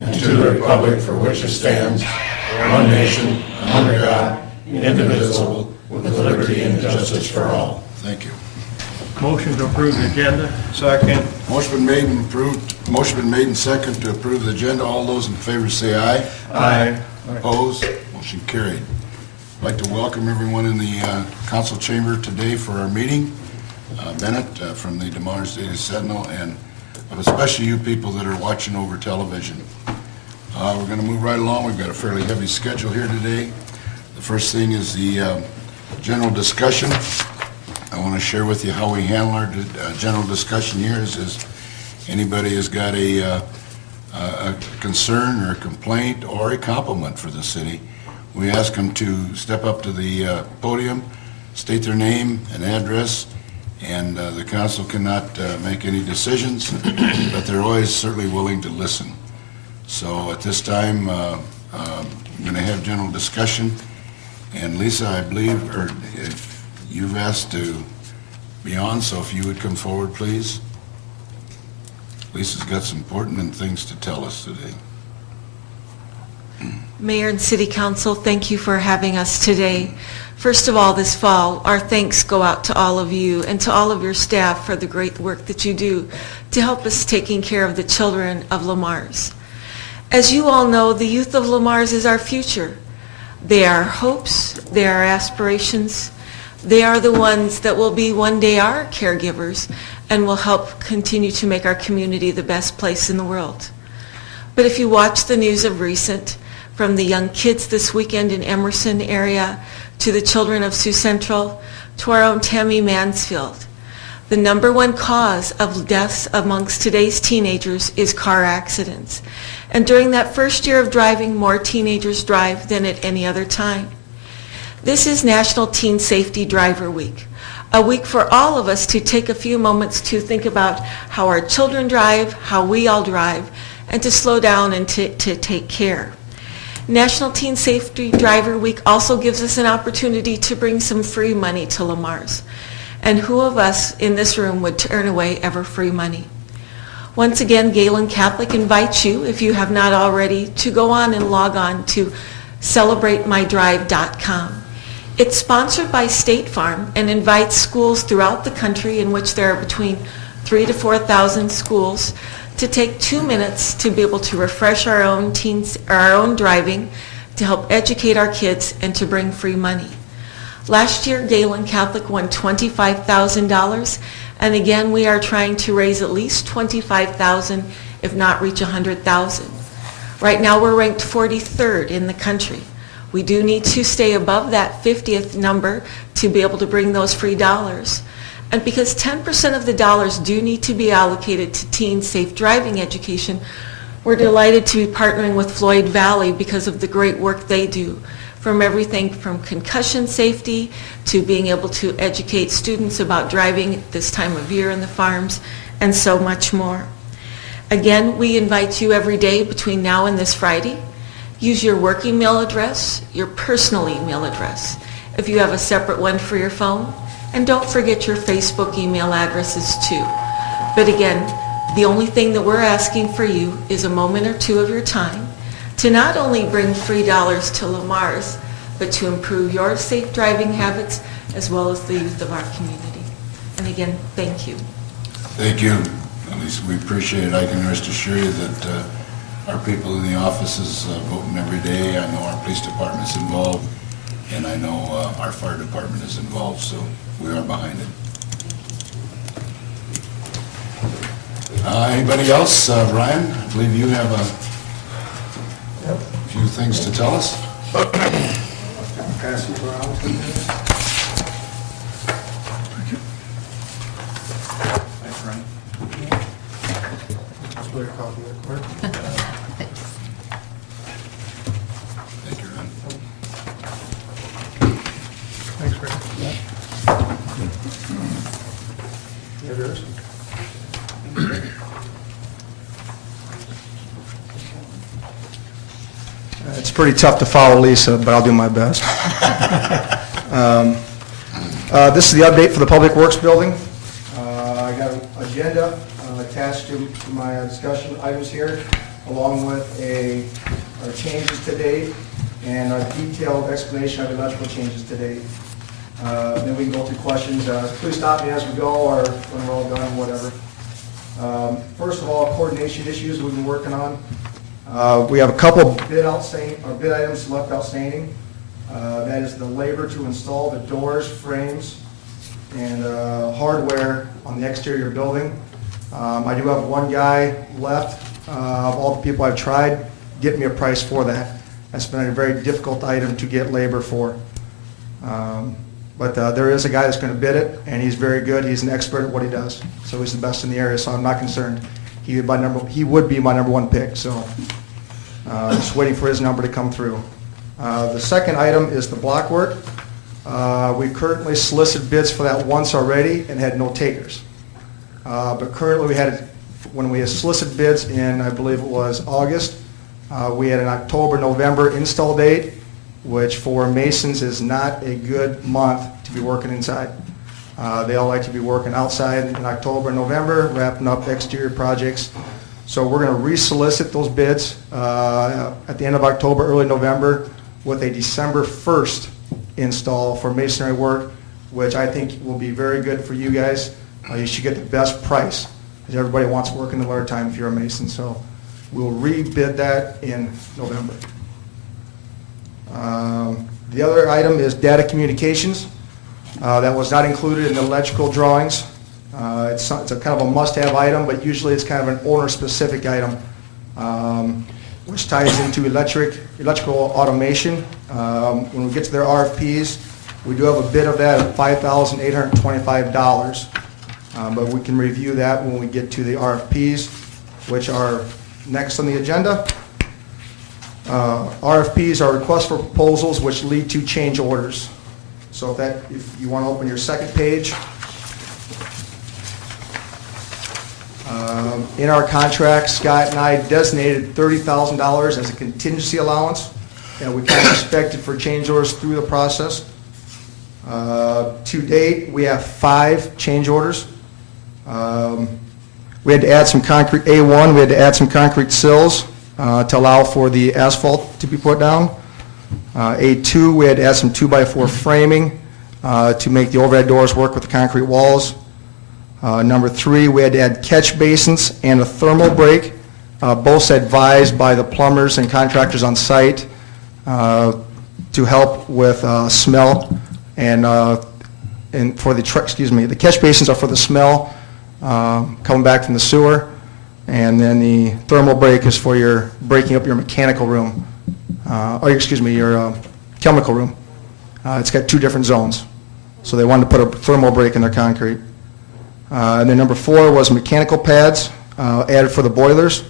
and to the republic for which it stands, one nation, under God, indivisible, with liberty and justice for all. Thank you. Motion to approve the agenda. Second. Motion been made and approved. Motion been made and second to approve the agenda. All those in favor say aye. Aye. Opposed? Motion carried. I'd like to welcome everyone in the council chamber today for our meeting. Bennett from the Des Moines Daily Sentinel, and especially you people that are watching over television. We're going to move right along. We've got a fairly heavy schedule here today. The first thing is the general discussion. I want to share with you how we handle our general discussion here. Is anybody has got a concern or a complaint or a compliment for the city, we ask them to step up to the podium, state their name and address, and the council cannot make any decisions, but they're always certainly willing to listen. So at this time, I'm going to have general discussion. And Lisa, I believe, or if you've asked to be on, so if you would come forward, please. Lisa's got some important things to tell us today. Mayor and City Council, thank you for having us today. First of all, this fall, our thanks go out to all of you and to all of your staff for the great work that you do to help us taking care of the children of Le Mars. As you all know, the youth of Le Mars is our future. They are our hopes, they are our aspirations. They are the ones that will be one day our caregivers and will help continue to make our community the best place in the world. But if you watch the news of recent, from the young kids this weekend in Emerson area, to the children of Sioux Central, to our own Tammy Mansfield, the number one cause of deaths amongst today's teenagers is car accidents. And during that first year of driving, more teenagers drive than at any other time. This is National Teen Safety Driver Week, a week for all of us to take a few moments to think about how our children drive, how we all drive, and to slow down and to take care. National Teen Safety Driver Week also gives us an opportunity to bring some free money to Le Mars. And who of us in this room would turn away ever free money? Once again, Galen Catholic invites you, if you have not already, to go on and log on to celebratemydrive.com. It's sponsored by State Farm and invites schools throughout the country, in which there are between 3,000 to 4,000 schools, to take 2 minutes to be able to refresh our own driving, to help educate our kids, and to bring free money. Last year, Galen Catholic won $25,000, and again, we are trying to raise at least $25,000, if not reach $100,000. Right now, we're ranked 43rd in the country. We do need to stay above that 50th number to be able to bring those free dollars. And because 10% of the dollars do need to be allocated to teen safe driving education, we're delighted to be partnering with Floyd Valley because of the great work they do, from everything from concussion safety to being able to educate students about driving at this time of year in the farms, and so much more. Again, we invite you every day between now and this Friday. Use your work email address, your personal email address, if you have a separate one for your phone. And don't forget your Facebook email addresses too. But again, the only thing that we're asking for you is a moment or two of your time to not only bring free dollars to Le Mars, but to improve your safe driving habits as well as the youth of our community. And again, thank you. Thank you. At least we appreciate it. I can rest assure you that our people in the offices voting every day. I know our police department's involved, and I know our fire department is involved, so we are behind it. Anybody else? Ryan, I believe you have a few things to tell us. Pass it around. Thanks, Ryan. Split a copy of the clerk. Thank you, Ryan. Thanks, Rick. There it is. It's pretty tough to follow Lisa, but I'll do my best. This is the update for the Public Works Building. I got an agenda attached to my discussion items here. along with our changes to date and a detailed explanation of electrical changes to date. Then we can go through questions. Please stop me as we go or when we're all done, whatever. First of all, coordination issues we've been working on. We have a couple bid items left outstanding. That is the labor to install the doors, frames, and hardware on the exterior building. I do have one guy left of all the people I've tried, get me a price for that. That's been a very difficult item to get labor for. But there is a guy that's going to bid it, and he's very good. He's an expert at what he does, so he's the best in the area, so I'm not concerned. He would be my number one pick, so just waiting for his number to come through. The second item is the block work. We currently solicited bids for that once already and had no takers. But currently when we had solicited bids in, I believe it was August, we had an October, November install date, which for masons is not a good month to be working inside. They all like to be working outside in October and November, wrapping up exterior projects. So we're going to re-solicit those bids at the end of October, early November, with a December 1st install for masonry work, which I think will be very good for you guys. You should get the best price, because everybody wants work in the winter time if you're a mason. So we'll re-bid that in November. The other item is data communications. That was not included in the electrical drawings. It's a kind of a must-have item, but usually it's kind of an owner-specific item, which ties into electrical automation. When we get to their RFPs, we do have a bid of that at $5,825, but we can review that when we get to the RFPs, which are next on the agenda. RFPs are requests for proposals which lead to change orders. So if you want to open your second page, in our contract, Scott and I designated $30,000 as a contingency allowance that we kind of expected for change orders through the process. To date, we have 5 change orders. We had to add some concrete, A1, we had to add some concrete sills to allow for the asphalt to be put down. A2, we had to add some 2x4 framing to make the overhead doors work with the concrete walls. Number 3, we had to add catch basins and a thermal break, both advised by the plumbers and contractors on site to help with smell and for the the catch basins are for the smell coming back from the sewer, and then the thermal break is for your breaking up your mechanical room, your chemical room. It's got 2 different zones, so they wanted to put a thermal break in their concrete. And then number 4 was mechanical pads added for the boilers.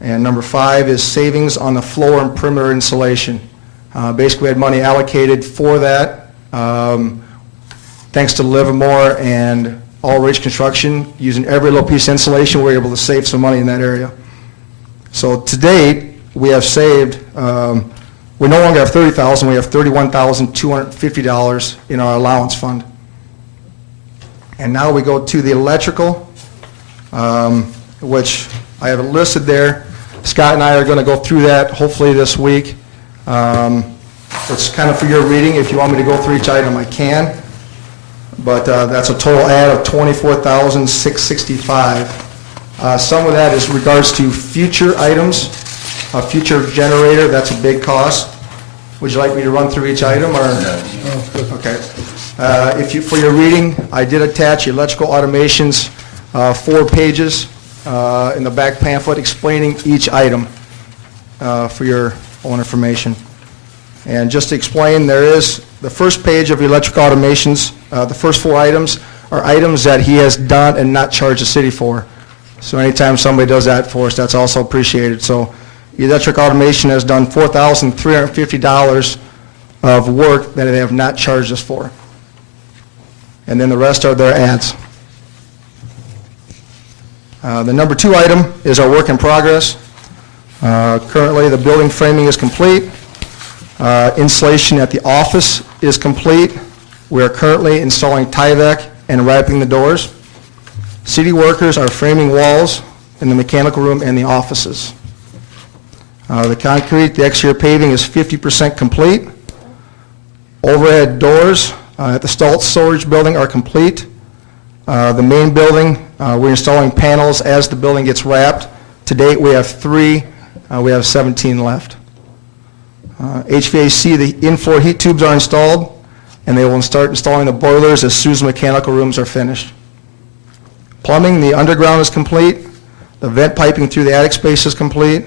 And number 5 is savings on the floor and perimeter insulation. Basically, we had money allocated for that. Thanks to Livermore and All Ridge Construction, using every little piece of insulation, we were able to save some money in that area. So to date, we have saved, we no longer have $30,000, we have $31,250 in our allowance fund. And now we go to the electrical, which I have it listed there. Scott and I are going to go through that hopefully this week. It's kind of for your reading. If you want me to go through each item, I can. But that's a total add of $24,665. Some of that is regards to future items, a future generator. That's a big cost. Would you like me to run through each item, or? Okay. For your reading, I did attach electrical automations, 4 pages in the back pamphlet explaining each item for your own information. And just to explain, there is the first page of electrical automations. The first 4 items are items that he has done and not charged the city for. So anytime somebody does that for us, that's also appreciated. So electric automation has done $4,350 of work that they have not charged us for. And then the rest are their ads. The number 2 item is our work in progress. Currently, the building framing is complete. Insulation at the office is complete. We are currently installing Tyvek and wrapping the doors. City workers are framing walls in the mechanical room and the offices. The concrete, the exterior paving is 50% complete. Overhead doors at the Stalt Storage Building are complete. The main building, we're installing panels as the building gets wrapped. To date, we have 3. We have 17 left. HVAC, the in-floor heat tubes are installed, and they will start installing the boilers as soon as mechanical rooms are finished. Plumbing, the underground is complete. The vent piping through the attic space is complete,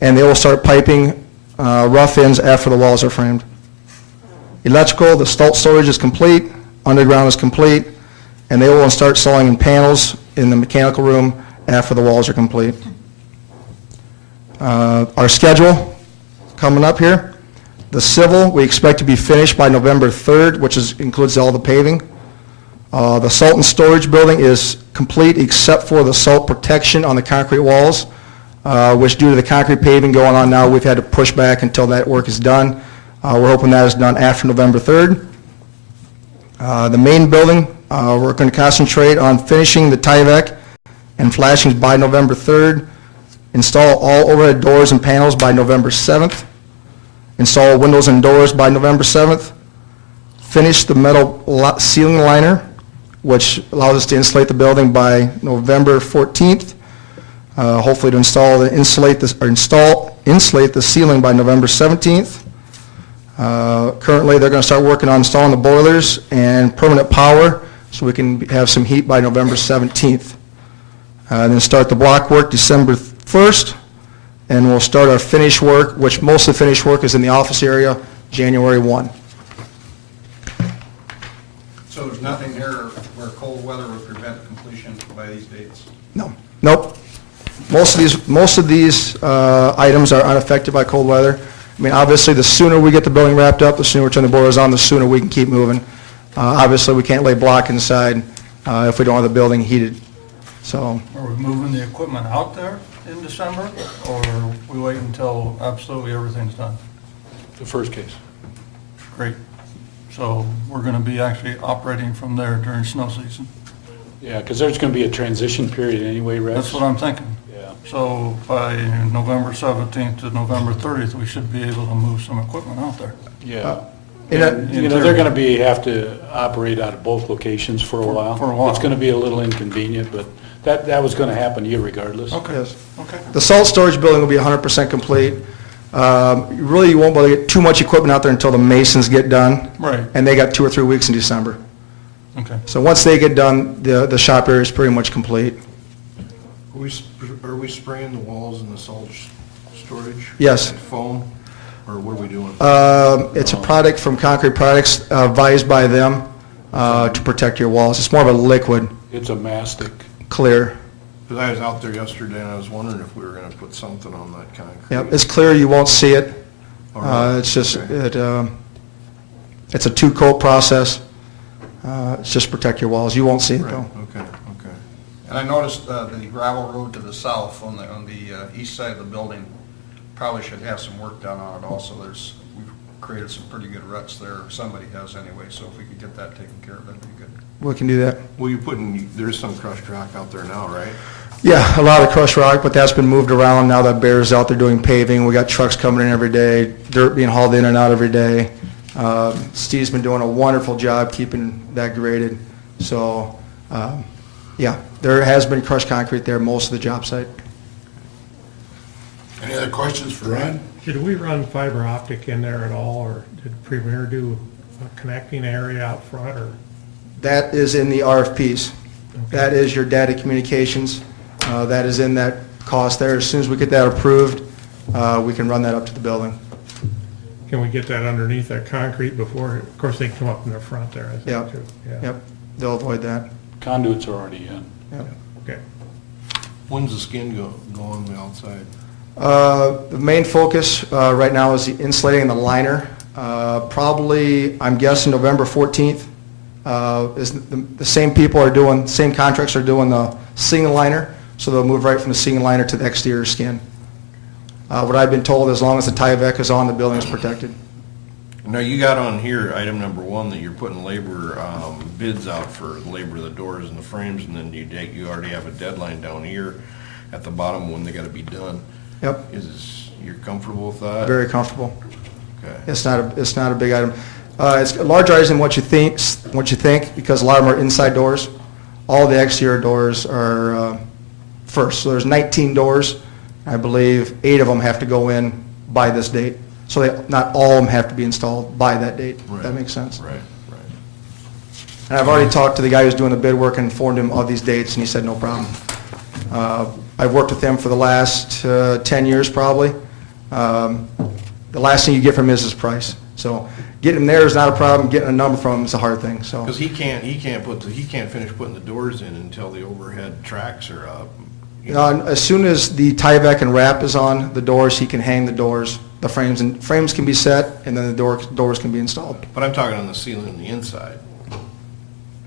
and they will start piping rough ends after the walls are framed. Electrical, the Stalt storage is complete, underground is complete, and they will start installing in panels in the mechanical room after the walls are complete. Our schedule coming up here, the civil, we expect to be finished by November 3rd, which includes all the paving. The salt and storage building is complete except for the salt protection on the concrete walls, which due to the concrete paving going on now, we've had to push back until that work is done. We're hoping that is done after November 3rd. The main building, we're going to concentrate on finishing the Tyvek and flashings by November 3rd. Install all overhead doors and panels by November 7th. Install windows and doors by November 7th. Finish the metal ceiling liner, which allows us to insulate the building by November 14th. Hopefully to insulate the ceiling by November 17th. Currently, they're going to start working on installing the boilers and permanent power so we can have some heat by November 17th. Then start the block work December 1st, and we'll start our finish work, which most of the finish work is in the office area, January 1. So there's nothing here where cold weather would prevent completion by these dates? No. Nope. Most of these items are unaffected by cold weather. I mean, obviously, the sooner we get the building wrapped up, the sooner we turn the boilers on, the sooner we can keep moving. Obviously, we can't lay block inside if we don't have the building heated. So, Are we moving the equipment out there in December, or we wait until absolutely everything's done? The first case. Great. So we're going to be actually operating from there during snow season. Yeah, because there's going to be a transition period anyway, Rex. That's what I'm thinking. Yeah. So by November 17th to November 30th, we should be able to move some equipment out there. Yeah. in a- You know, they're going to have to operate out of both locations for a while. For a while. It's going to be a little inconvenient, but that was going to happen regardless. yes. Okay. The salt storage building will be 100% complete. Really, you won't be able to get too much equipment out there until the masons get done. Right. And they got 2 or 3 weeks in December. Okay. So once they get done, the shop area is pretty much complete. Are we spraying the walls in the salt storage? Yes. With foam, or what are we doing? It's a product from Concrete Products, advised by them to protect your walls. It's more of a liquid, It's a mastic. clear. Because I was out there yesterday and I was wondering if we were going to put something on that concrete. Yep, it's clear, you won't see it. All right. It's just, Okay. it's a 2-coat process. It's just protect your walls. You won't see it Right, though. okay. And I noticed the gravel road to the south on the east side of the building probably should have some work done on it also. We've created some pretty good ruts there, somebody has anyway, so if we could get that taken care of, that'd be good. We can do that. Well, there's some crushed rock out there now, right? Yeah, a lot of crushed rock, but that's been moved around now that Bear's out there doing paving. We got trucks coming in every day, dirt being hauled in and out every day. Steve's been doing a wonderful job keeping that graded. So, yeah, there has been crushed concrete there most of the job site. Any other questions for Ryan? Did we run fiber optic in there at all, or did Premier do a connecting area out front, or? That is in the RFPs. That is your data communications. That is in that cost there. As soon as we get that approved, we can run that up to the building. Can we get that underneath that concrete before, of course, they come up in the front there, I Yep. think, too. Yeah. Yep, they'll avoid that. Conduits are already in. Yep. Okay. When's the skin go on the outside? The main focus right now is the insulating and the liner. Probably, I'm guessing November 14th. Is the same people are doing, same contracts are doing the ceiling liner, so they'll move right from the ceiling liner to the exterior skin. What I've been told, as long as the Tyvek is on, the building is protected. Now, you got on here, item number 1, that you're putting labor bids out for the labor of the doors and the frames, and then you already have a deadline down here at the bottom when they got to be done. Yep. You're comfortable with that? Very comfortable. Okay. It's not a big item. It's a larger item than what you think, because a lot of them are inside doors. All the exterior doors are first. So there's 19 doors. I believe 8 of them have to go in by this date. So not all of them have to be installed by that date. Right. That makes sense? Right. And I've already talked to the guy who's doing the bid work and informed him of these dates, and he said no problem. I've worked with them for the last 10 years probably. The last thing you get from him is his price. So getting him there is not a problem. Getting a number from him is a hard thing. So Because he can't finish putting the doors in until the overhead tracks are up. as soon as the Tyvek and wrap is on the doors, he can hang the doors, the frames, and frames can be set, and then the doors can be installed. But I'm talking on the ceiling and the inside.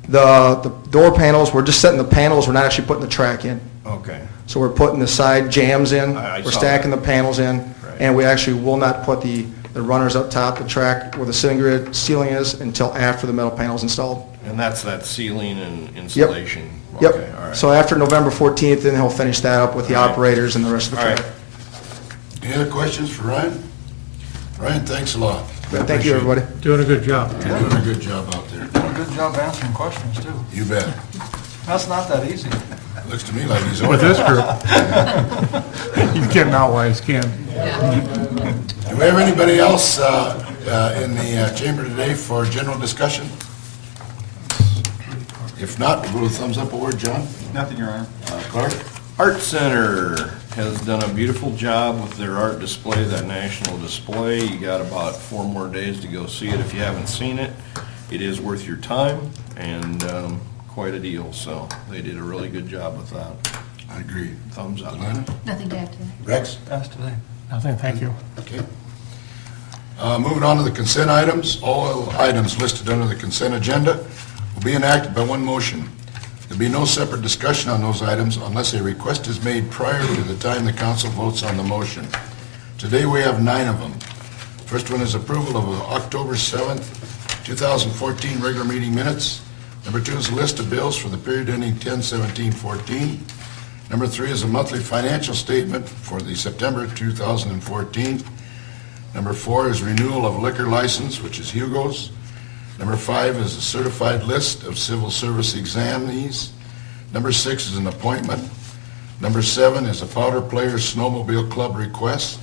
The door panels, we're just setting the panels. We're not actually putting the track in. Okay. So we're putting the side jams in, I we're saw stacking that. the panels in, Right. and we actually will not put the runners up top, the track where the ceiling is, until after the metal panel's installed. And that's that ceiling and insulation? Yep. Okay, all right. So after November 14th, then he'll finish that up with the All right. operators and the rest of the All right. track. Any other questions for Ryan? Ryan, thanks a lot. Thank you, everybody. Doing a good job. You're doing a good job out there. Did a good job answering questions, too. You bet. That's not that easy. Looks to me like he's With over. this group. He's getting out while he can. Do we have anybody else in the chamber today for general discussion? If not, we'll go to thumbs up award, John. Nothing, Your Honor. Clark? Art Center has done a beautiful job with their art display, that national display. You got about 4 more days to go see it if you haven't seen it. It is worth your time and quite a deal, so they did a really good job with that. I agree. Thumbs up. Delana? Nothing to add to that. Rex? That's today. Nothing, thank you. Okay. Moving on to the consent items. All items listed under the consent agenda will be enacted by one motion. There'll be no separate discussion on those items unless a request is made prior to the time the council votes on the motion. Today, we have 9 of them. First one is approval of October 7th, 2014 regular meeting minutes. Number 2 is a list of bills for the period ending 10/17/14. Number 3 is a monthly financial statement for the September 2014. Number 4 is renewal of liquor license, which is Hugo's. Number 5 is a certified list of civil service examinees. Number 6 is an appointment. Number 7 is a Powder Players Snowmobile Club request.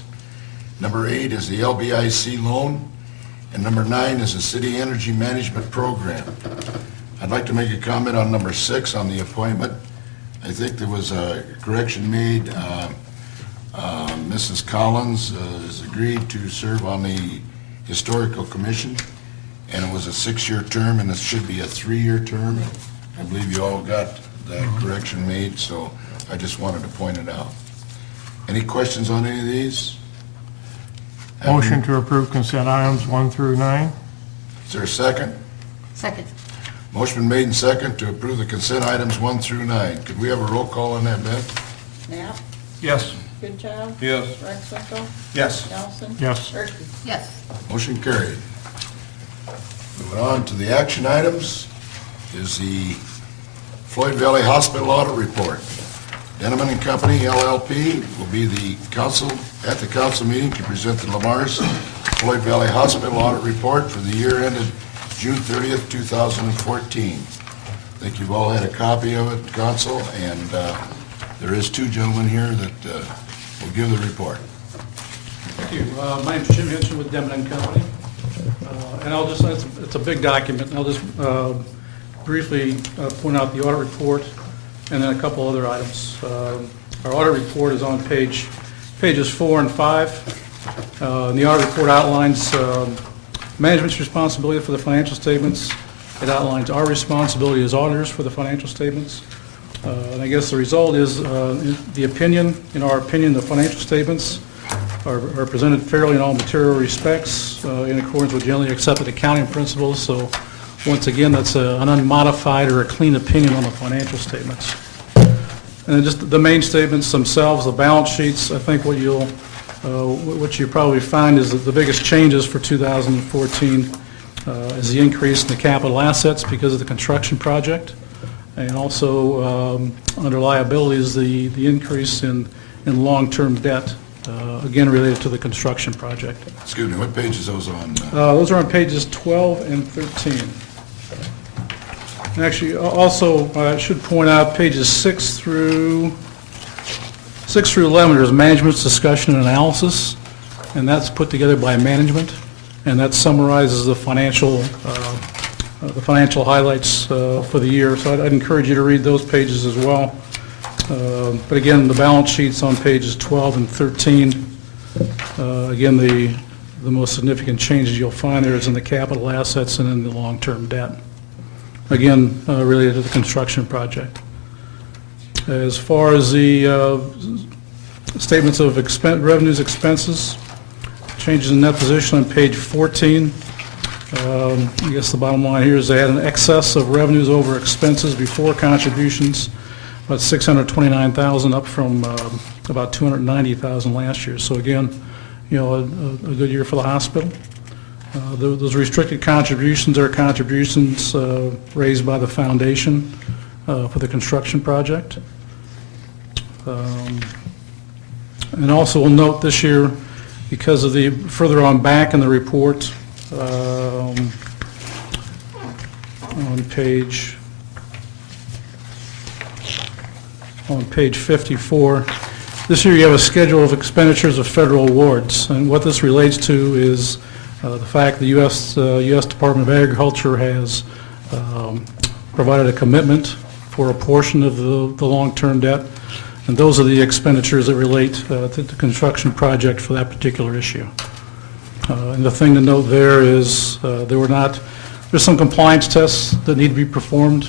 Number 8 is the LBIC loan. And number 9 is the City Energy Management Program. I'd like to make a comment on number 6 on the appointment. I think there was a correction made. Mrs. Collins has agreed to serve on the Historical Commission, and it was a 6-year term, and it should be a 3-year term. I believe you all got that correction made, so I just wanted to point it out. Any questions on any of these? Motion to approve consent items 1 through 9. Is there a second? Second. Motion been made and second to approve the consent items 1 through 9. Could we have a roll call on that, Ben? Knapp, Yes. Goodchild, Yes. Rexbro, Yes. Nelson. Yes. Erke. Yes. Motion carried. Moving on to the action items is the Floyd Valley Hospital Audit Report. Denneman and Company LLP will be the council, at the council meeting to present the Lamar's Floyd Valley Hospital Audit Report for the year ended June 30th, 2014. I think you've all had a copy of it, council, and there is 2 gentlemen here that will give the report. Thank you. My name's Jim Hinson with Denman and Company. And I'll just, it's a big document, and I'll just briefly point out the audit report and then a couple other items. Our audit report is on pages 4 and 5. And the audit report outlines management's responsibility for the financial statements. It outlines our responsibility as auditors for the financial statements. And I guess the result is, in our opinion, the financial statements are presented fairly in all material respects in accordance with generally accepted accounting principles. So once again, that's an unmodified or a clean opinion on the financial statements. And then just the main statements themselves, the balance sheets, I think what you probably find is that the biggest changes for 2014 is the increase in the capital assets because of the construction project. And also under liabilities, the increase in long-term debt again related to the construction project. Excuse me, what page is those on? Those are on pages 12 and 13. And actually, also, I should point out pages 6 through 11, there's management's discussion and analysis, and that's put together by management, and that summarizes the financial highlights for the year. So I'd encourage you to read those pages as well. But again, the balance sheet's on pages 12 and 13. Again, the most significant changes you'll find there is in the capital assets and in the long-term debt. Again, related to the construction project. As far as the statements of revenues, expenses, changes in net position on page 14. I guess the bottom line here is they had an excess of revenues over expenses before contributions, about $629,000, up from about $290,000 last year. So again, you know, a good year for the hospital. Those restricted contributions are contributions raised by the foundation for the construction project. And also we'll note this year, because of the, further on back in the report, on page 54, this year you have a schedule of expenditures of federal awards, and what this relates to is the fact the U.S. Department of Agriculture has provided a commitment for a portion of the long-term debt, and those are the expenditures that relate to the construction project for that particular issue. And the thing to note there is there's some compliance tests that need to be performed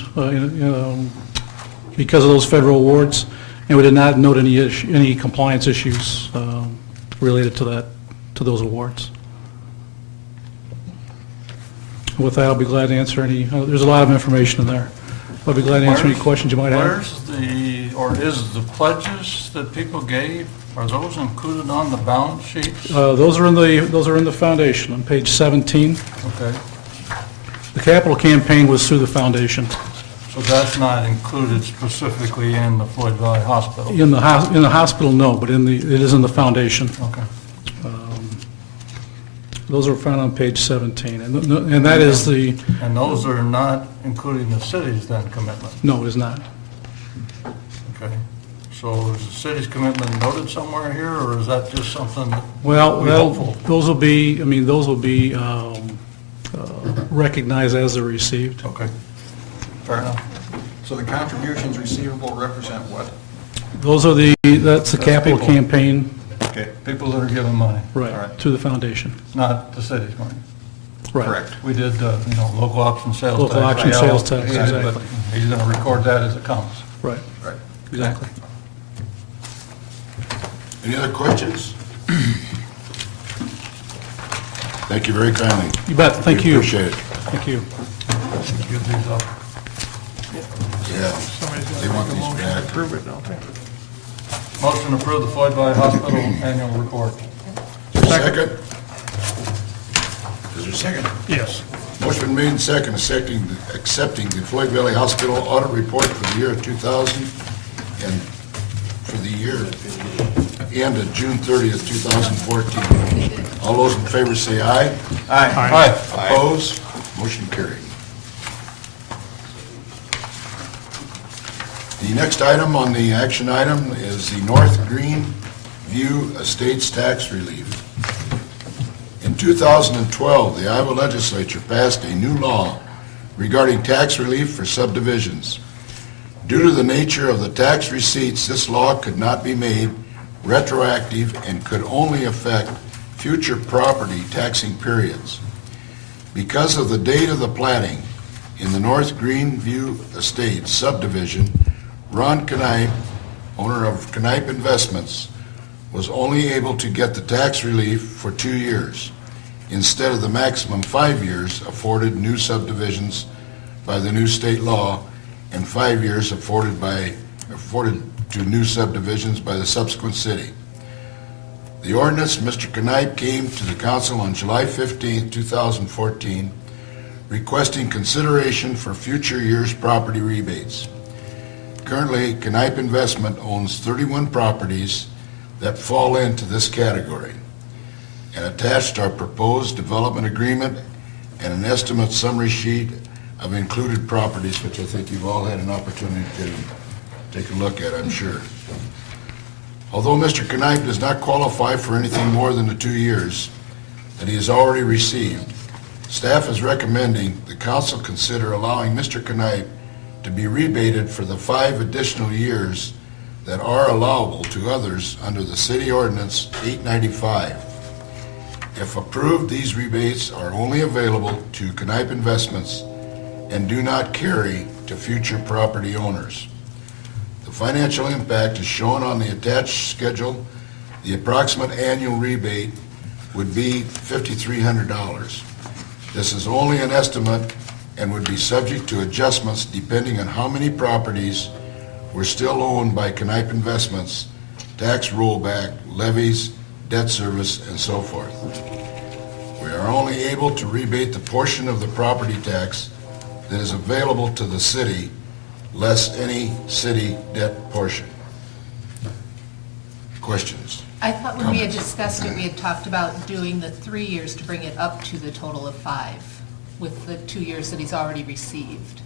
because of those federal awards, and we did not note any compliance issues related to those awards. With that, I'll be glad to answer any, there's a lot of information in there. I'll be glad to answer any questions you might have. Where's is the pledges that people gave, are those included on the balance sheets? Those are in the foundation on page 17. Okay, The capital campaign was through the foundation. so that's not included specifically in the Floyd Valley Hospital? In the hospital, no, but it is in the foundation. Okay. Those are found on page 17, and that is the, And those are not including the city's then commitment? no, it is not. Okay. So is the city's commitment noted somewhere here, or is that just something that Well, we hopeful? those will be recognized as they're received. Okay, fair enough. So the contributions receivable represent what? That's the capital people. campaign, Okay. People that are giving money, right, to the foundation. not the city's money. Right. Correct. We did, local option sales tax. Local option Yeah, sales tax, yeah, exactly. but he's going to record that as it comes. Right, Right. exactly. Any other questions? Thank you very kindly. You bet, thank We you. appreciate it. Thank you. Give these up. Yeah, they want these back. Approve it, don't they? Motion to approve the Floyd Valley Hospital annual report. Second? Is there a second? Yes. Motion made and second, accepting the Floyd Valley Hospital audit report for the year of 2000 and for the year ended June 30th, 2014. All those in favor say aye. Aye. Opposed? Motion carried. The next item on the action item is the North Green View Estates Tax Relief. In 2012, the Iowa legislature passed a new law regarding tax relief for subdivisions. Due to the nature of the tax receipts, this law could not be made retroactive and could only affect future property taxing periods. Because of the date of the platting in the North Greenview Estates subdivision, Ron Knipe, owner of Knipe Investments, was only able to get the tax relief for 2 years, instead of the maximum 5 years afforded new subdivisions by the new state law and 5 years afforded to new subdivisions by the subsequent city. The ordinance, Mr. Knipe came to the council on July 15, 2014, requesting consideration for future years' property rebates. Currently, Knipe Investment owns 31 properties that fall into this category. And attached are proposed development agreement and an estimate summary sheet of included properties, which I think you've all had an opportunity to take a look at, I'm sure. Although Mr. Knipe does not qualify for anything more than the 2 years that he has already received, staff is recommending the council consider allowing Mr. Knipe to be rebated for the 5 additional years that are allowable to others under the City Ordinance 895. If approved, these rebates are only available to Knipe Investments and do not carry to future property owners. The financial impact is shown on the attached schedule. The approximate annual rebate would be $5,300. This is only an estimate and would be subject to adjustments depending on how many properties were still owned by Knipe Investments, tax rollback, levies, debt service, and so forth. We are only able to rebate the portion of the property tax that is available to the city, less any city debt portion. Questions? I thought when we had Comments? discussed it, we had talked about doing the 3 years to bring it up to the total of 5, with the 2 years that he's already received.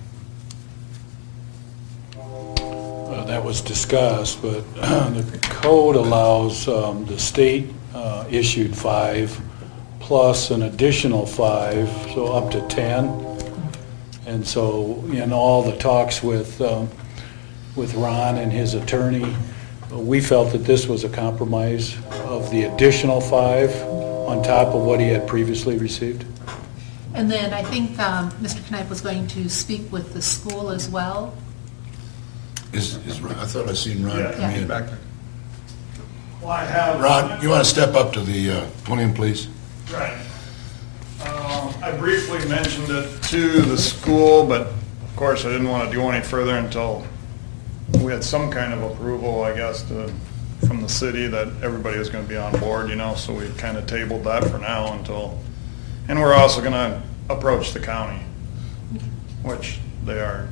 That was discussed, but the code allows the state issued 5 plus an additional 5, so up to 10. And so in all the talks with Ron and his attorney, we felt that this was a compromise of the additional 5 on top of what he had previously received. And then I think Mr. Knipe was going to speak with the school as well. Is Ron, I thought I seen Ron Yeah, come he's in. back there. Well, I have. Ron, you want to step up to the podium, please? Right. I briefly mentioned it to the school, but of course I didn't want to do any further until we had some kind of approval, I guess, from the city that everybody was going to be on board, you know, so we kind of tabled that for now until, and we're also going to approach the county, which they are,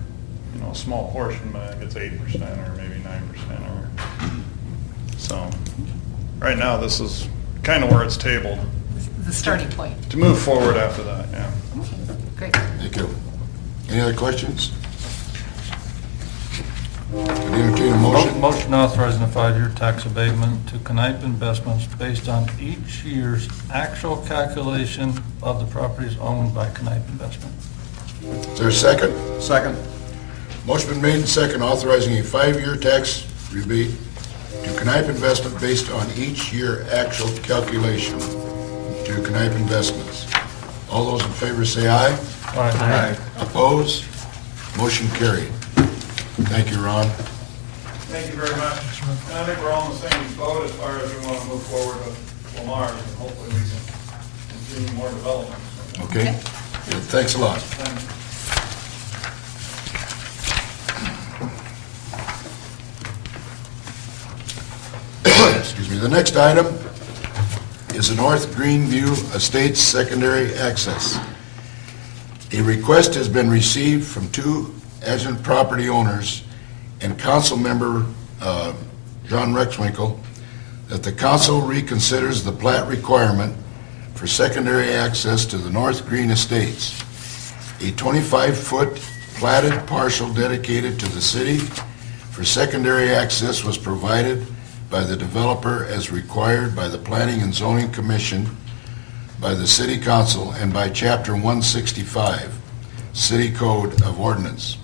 you know, a small portion, but I think it's 8% or maybe 9% or, so, right now this is kind of where it's tabled. The starting point. To move forward after that, yeah. Great. Thank you. Any other questions? Would entertain a motion? Motion authorizing a 5-year tax abatement to Knipe Investments based on each year's actual calculation of the properties owned by Knipe Investments. Is there a second? Second. Motion been made and second authorizing a 5-year tax rebate to Knipe Investment based on each year actual calculation to Knipe Investments. All those in favor say aye. Aye. Opposed? Motion carried. Thank you, Ron. Thank you very much. And I think we're all in the same boat as far as we want to move forward with Lamar, and hopefully we can continue more development. Okay? Good. Thanks a lot. Excuse me. The next item is the North Greenview Estates Secondary Access. A request has been received from 2 adjacent property owners and council member John Rexwinkle that the council reconsiders the plat requirement for secondary access to the North Green Estates. A 25-foot platted parcel dedicated to the city for secondary access was provided by the developer as required by the Planning and Zoning Commission, by the City Council, and by Chapter 165, City Code of Ordinance.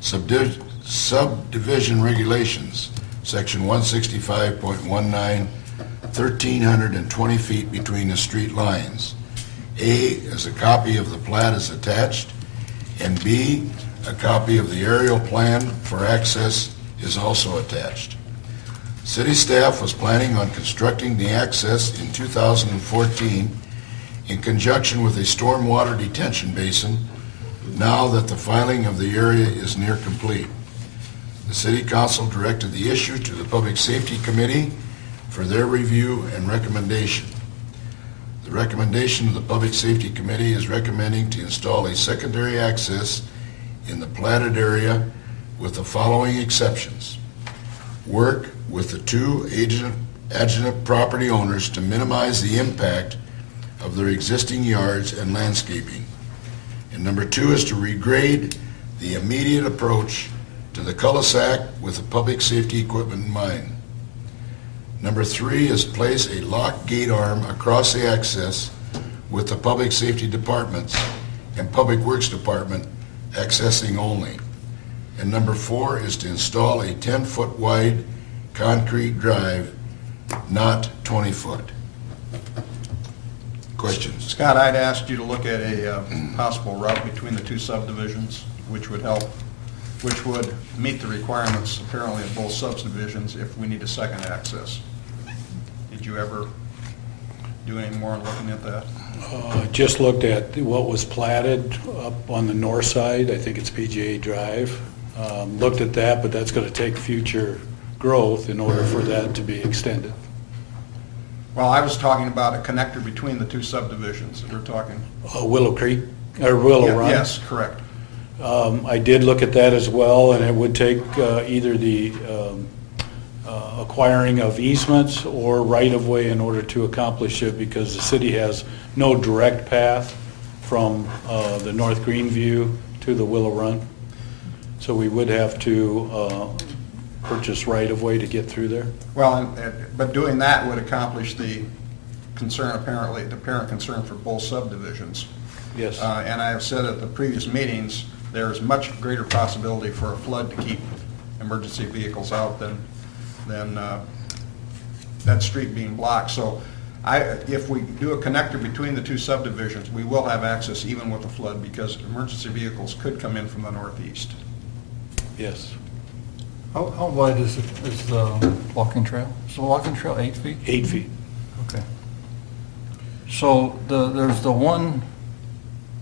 Subdivision Regulations, Section 165.19, 1,320 feet between the street lines. A is a copy of the plat is attached, and B, a copy of the aerial plan for access is also attached. City staff was planning on constructing the access in 2014 in conjunction with a stormwater detention basin, now that the filing of the area is near complete. The City Council directed the issue to the Public Safety Committee for their review and recommendation. The recommendation of the Public Safety Committee is recommending to install a secondary access in the platted area with the following exceptions. Work with the 2 adjacent property owners to minimize the impact of their existing yards and landscaping. And number 2 is to regrade the immediate approach to the cul-de-sac with the public safety equipment in mind. Number 3 is place a locked gate arm across the access with the public safety departments and public works department accessing only. And number 4 is to install a 10-foot wide concrete drive, not 20-foot. Questions? Scott, I'd asked you to look at a possible route between the two subdivisions, which would help, which would meet the requirements apparently of both subdivisions if we need a second access. Did you ever do any more looking at that? Just looked at what was platted up on the north side, I think it's PGA Drive. Looked at that, but that's going to take future growth in order for that to be extended. Well, I was talking about a connector between the two subdivisions that we're talking. Willow Creek, or Willow Run? Yes, correct. I did look at that as well, and it would take either the acquiring of easements or right-of-way in order to accomplish it, because the city has no direct path from the North Greenview to the Willow Run. So we would have to purchase right-of-way to get through there. Well, but doing that would accomplish the concern, apparently, the apparent concern for both subdivisions. Yes. And I have said at the previous meetings, there's much greater possibility for a flood to keep emergency vehicles out than that street being blocked. So if we do a connector between the two subdivisions, we will have access even with a flood, because emergency vehicles could come in from the northeast. Yes. How wide is the walking trail? Is the walking trail 8 feet? 8 feet. Okay. So there's the one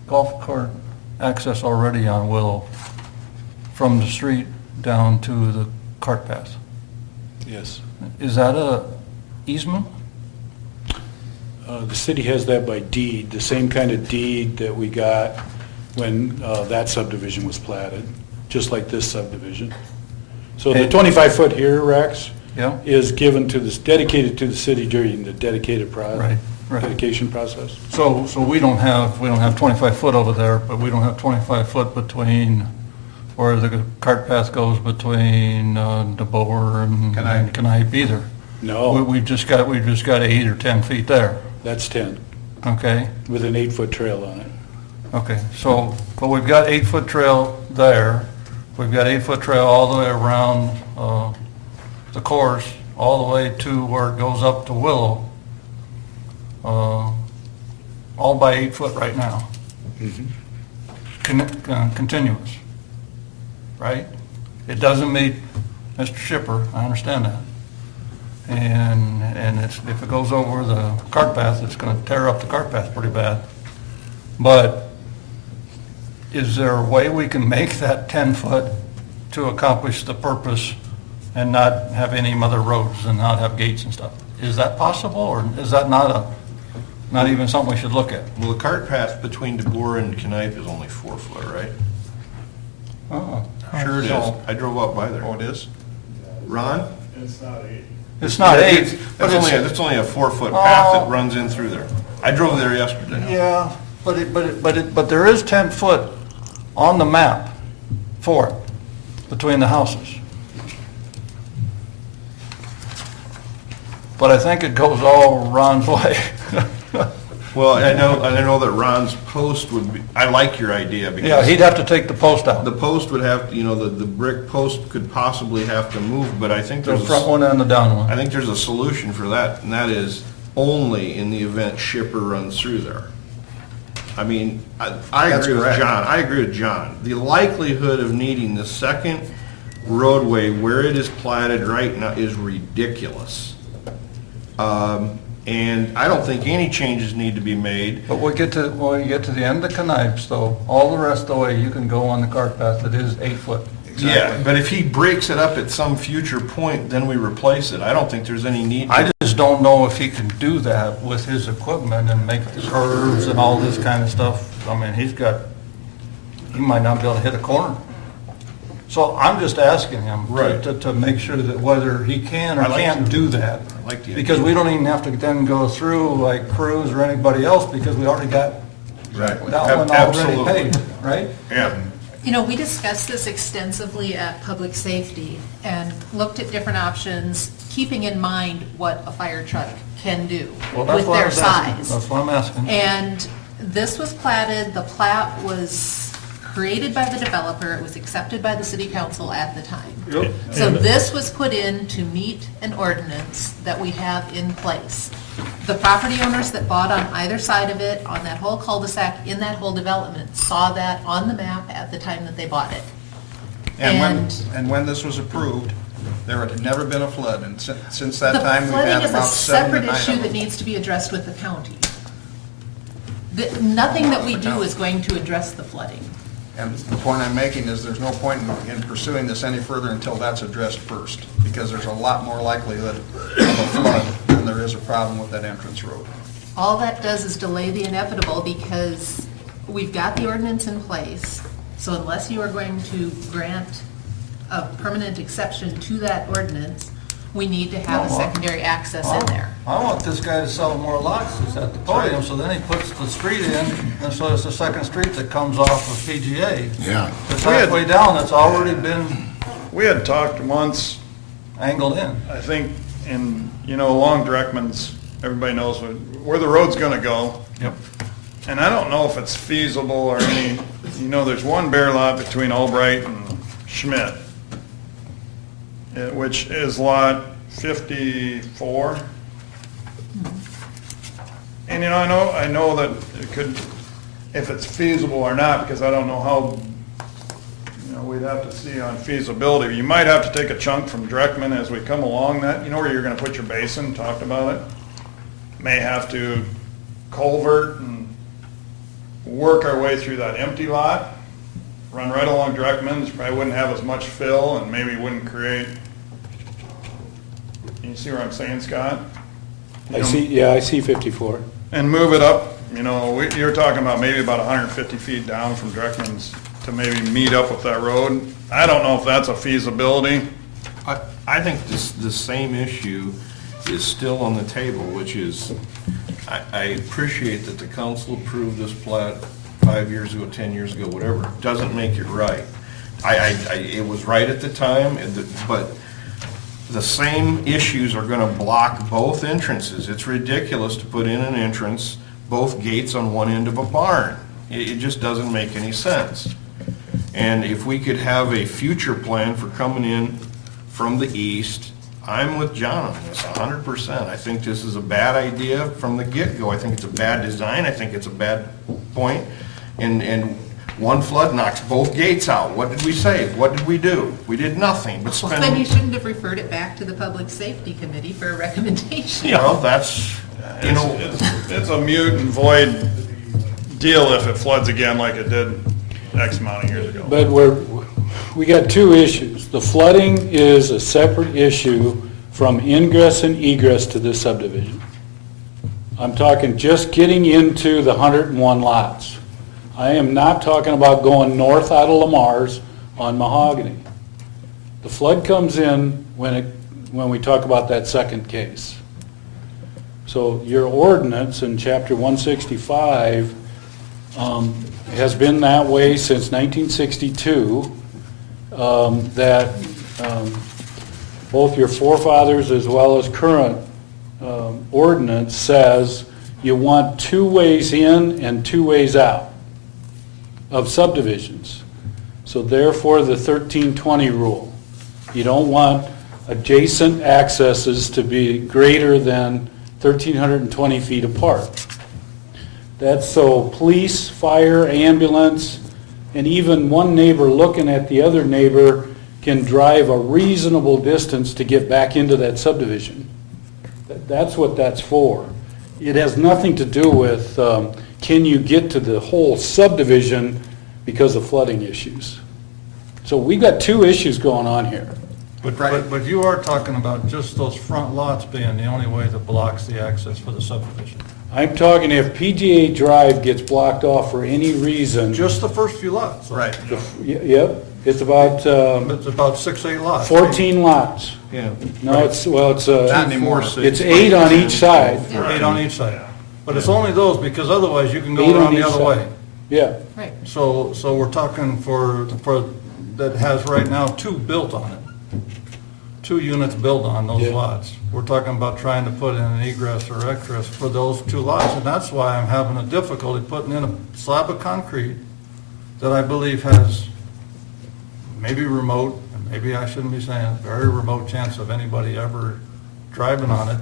golf cart access already on Willow from the street down to the cart path. Yes. Is that a easement? The city has that by deed, the same kind of deed that we got when that subdivision was platted, just like this subdivision. So the 25-foot here, Rex, Yeah. is given to this, dedicated to the city during the dedicated Right. dedication process. So we don't have 25 foot over there, but we don't have 25 foot between where the cart path goes between DeBoer and Canipe either. No, We just got 8 or 10 feet there, that's 10, okay? with an 8-foot trail on it. Okay, so, but we've got 8-foot trail there, we've got 8-foot trail all the way around the course, all the way to where it goes up to Willow, all by 8 foot right now. Continuous, right? It doesn't meet Mr. Shipper, I understand that. And if it goes over the cart path, it's gonna tear up the cart path pretty bad. But is there a way we can make that 10 foot to accomplish the purpose and not have any other roads and not have gates and stuff? Is that possible, or is that not even something we should look at? Well, the cart path between DeBoer and Canipe is only 4 foot, right? Oh, Sure it is. I drove up by there. Oh, it is? Ron? It's not 8. it's not 8, but That's only a 4 foot path that runs in through there. I drove there yesterday. yeah, but there is 10 foot on the map for it, between the houses. But I think it goes all Ron's way. Well, I know that Ron's post would be, I like your idea because. Yeah, he'd have to take the post out, The post would have, the brick post could possibly have to move, but I think the there's, front one and the down one. I think there's a solution for that, and that is only in the event Shipper runs through there. I mean, I That's agree with correct. John, I agree with John. The likelihood of needing the second roadway where it is platted right now is ridiculous. And I don't think any changes need to be made. But when you get to the end of the Canipes, though, all the rest of the way, you can go on the cart path that is 8 foot. Yeah, but if he breaks it up at some future point, then we replace it. I don't think there's any need. I just don't know if he can do that with his equipment and make the curves and all this kind of stuff. I mean, he might not be able to hit a corner. So I'm just asking him Right. to make sure that whether he can or I like can't to- do that. I like the Because idea. we don't even have to then go through like Cruz or anybody else because we already got Exactly. that one already Absolutely. paid, right? Yeah. You know, we discussed this extensively at Public Safety and looked at different options, keeping in mind what a fire truck can do Well, that's with what I their was asking. size. That's what I'm asking. And this was platted, the plat was created by the developer, it was accepted by the city council at the time. Yep. So this was put in to meet an ordinance that we have in place. The property owners that bought on either side of it, on that whole cul-de-sac, in that whole development, saw that on the map at the time that they bought it. And when this was approved, there had never been a flood, and since that time, we've The flooding had is a about 7 to separate 9 issue of that them. needs to be addressed with the county. Nothing that we do is going to address the flooding. And the point I'm making is there's no point in pursuing this any further until that's addressed first, because there's a lot more likelihood of a flood than there is a problem with that entrance road. All that does is delay the inevitable because we've got the ordinance in place. So unless you are going to grant a permanent exception to that ordinance, we need to have a secondary access in there. I want this guy to sell more lots that's at the podium, so then he puts the street in, and so it's the second street that comes off of PGA. Yeah. It's halfway down, it's already been We had talked once, angled in. I think, along Dreckman's, everybody knows where the road's gonna go. Yep. And I don't know if it's feasible or there's one bare lot between Albright and Schmidt, which is lot 54. And I know that it could, if it's feasible or not, because I don't know how, we'd have to see on feasibility. You might have to take a chunk from Dreckman as we come along that, where you're gonna put your basin, talked about it. May have to culvert and work our way through that empty lot, run right along Dreckman's, probably wouldn't have as much fill and maybe wouldn't create, you see what I'm saying, Scott? I see 54. And move it up, you're talking about maybe about 150 feet down from Dreckman's to maybe meet up with that road. I don't know if that's a feasibility. I think the same issue is still on the table, which is, I appreciate that the council approved this plat 5 years ago, 10 years ago, whatever. Doesn't make it right. It was right at the time, but the same issues are gonna block both entrances. It's ridiculous to put in an entrance, both gates on one end of a barn. It just doesn't make any sense. And if we could have a future plan for coming in from the east, I'm with John on this 100%. I think this is a bad idea from the get-go. I think it's a bad design. I think it's a bad point. And one flood knocks both gates out. What did we say? What did we do? We did nothing but Well, then you spend, shouldn't have referred it back to the Public Safety Committee for a recommendation. well, that's, It's a mute and void deal if it floods again like it did X amount of years ago. But we got two issues. The flooding is a separate issue from ingress and egress to this subdivision. I'm talking just getting into the 101 lots. I am not talking about going north out of Lamar's on Mahogany. The flood comes in when we talk about that second case. So your ordinance in chapter 165 has been that way since 1962, that both your forefathers as well as current ordinance says you want 2 ways in and 2 ways out of subdivisions. So therefore, the 1320 rule. You don't want adjacent accesses to be greater than 1,320 feet apart. That's so police, fire, ambulance, and even one neighbor looking at the other neighbor can drive a reasonable distance to get back into that subdivision. That's what that's for. It has nothing to do with can you get to the whole subdivision because of flooding issues. So we've got 2 issues going on here. But you are talking about just those front lots being the only way that blocks the access for the subdivision. I'm talking if PGA Drive gets blocked off for any reason. Just the first few lots. Right. Yep, It's about It's about 6, 8 lots. 14 lots. Yeah. No, it's, well, it's, Not Anymore, anymore. it's 8 on each side. 8 on each side. But it's only those, because otherwise you can 8 go on around the each other side. way. Yeah. Right. So we're talking for, that has right now 2 built on it. 2 units built on those Yeah. lots. We're talking about trying to put in an egress or egress for those 2 lots, and that's why I'm having a difficulty putting in a slab of concrete that I believe has maybe remote, and maybe I shouldn't be saying it, very remote chance of anybody ever driving on it.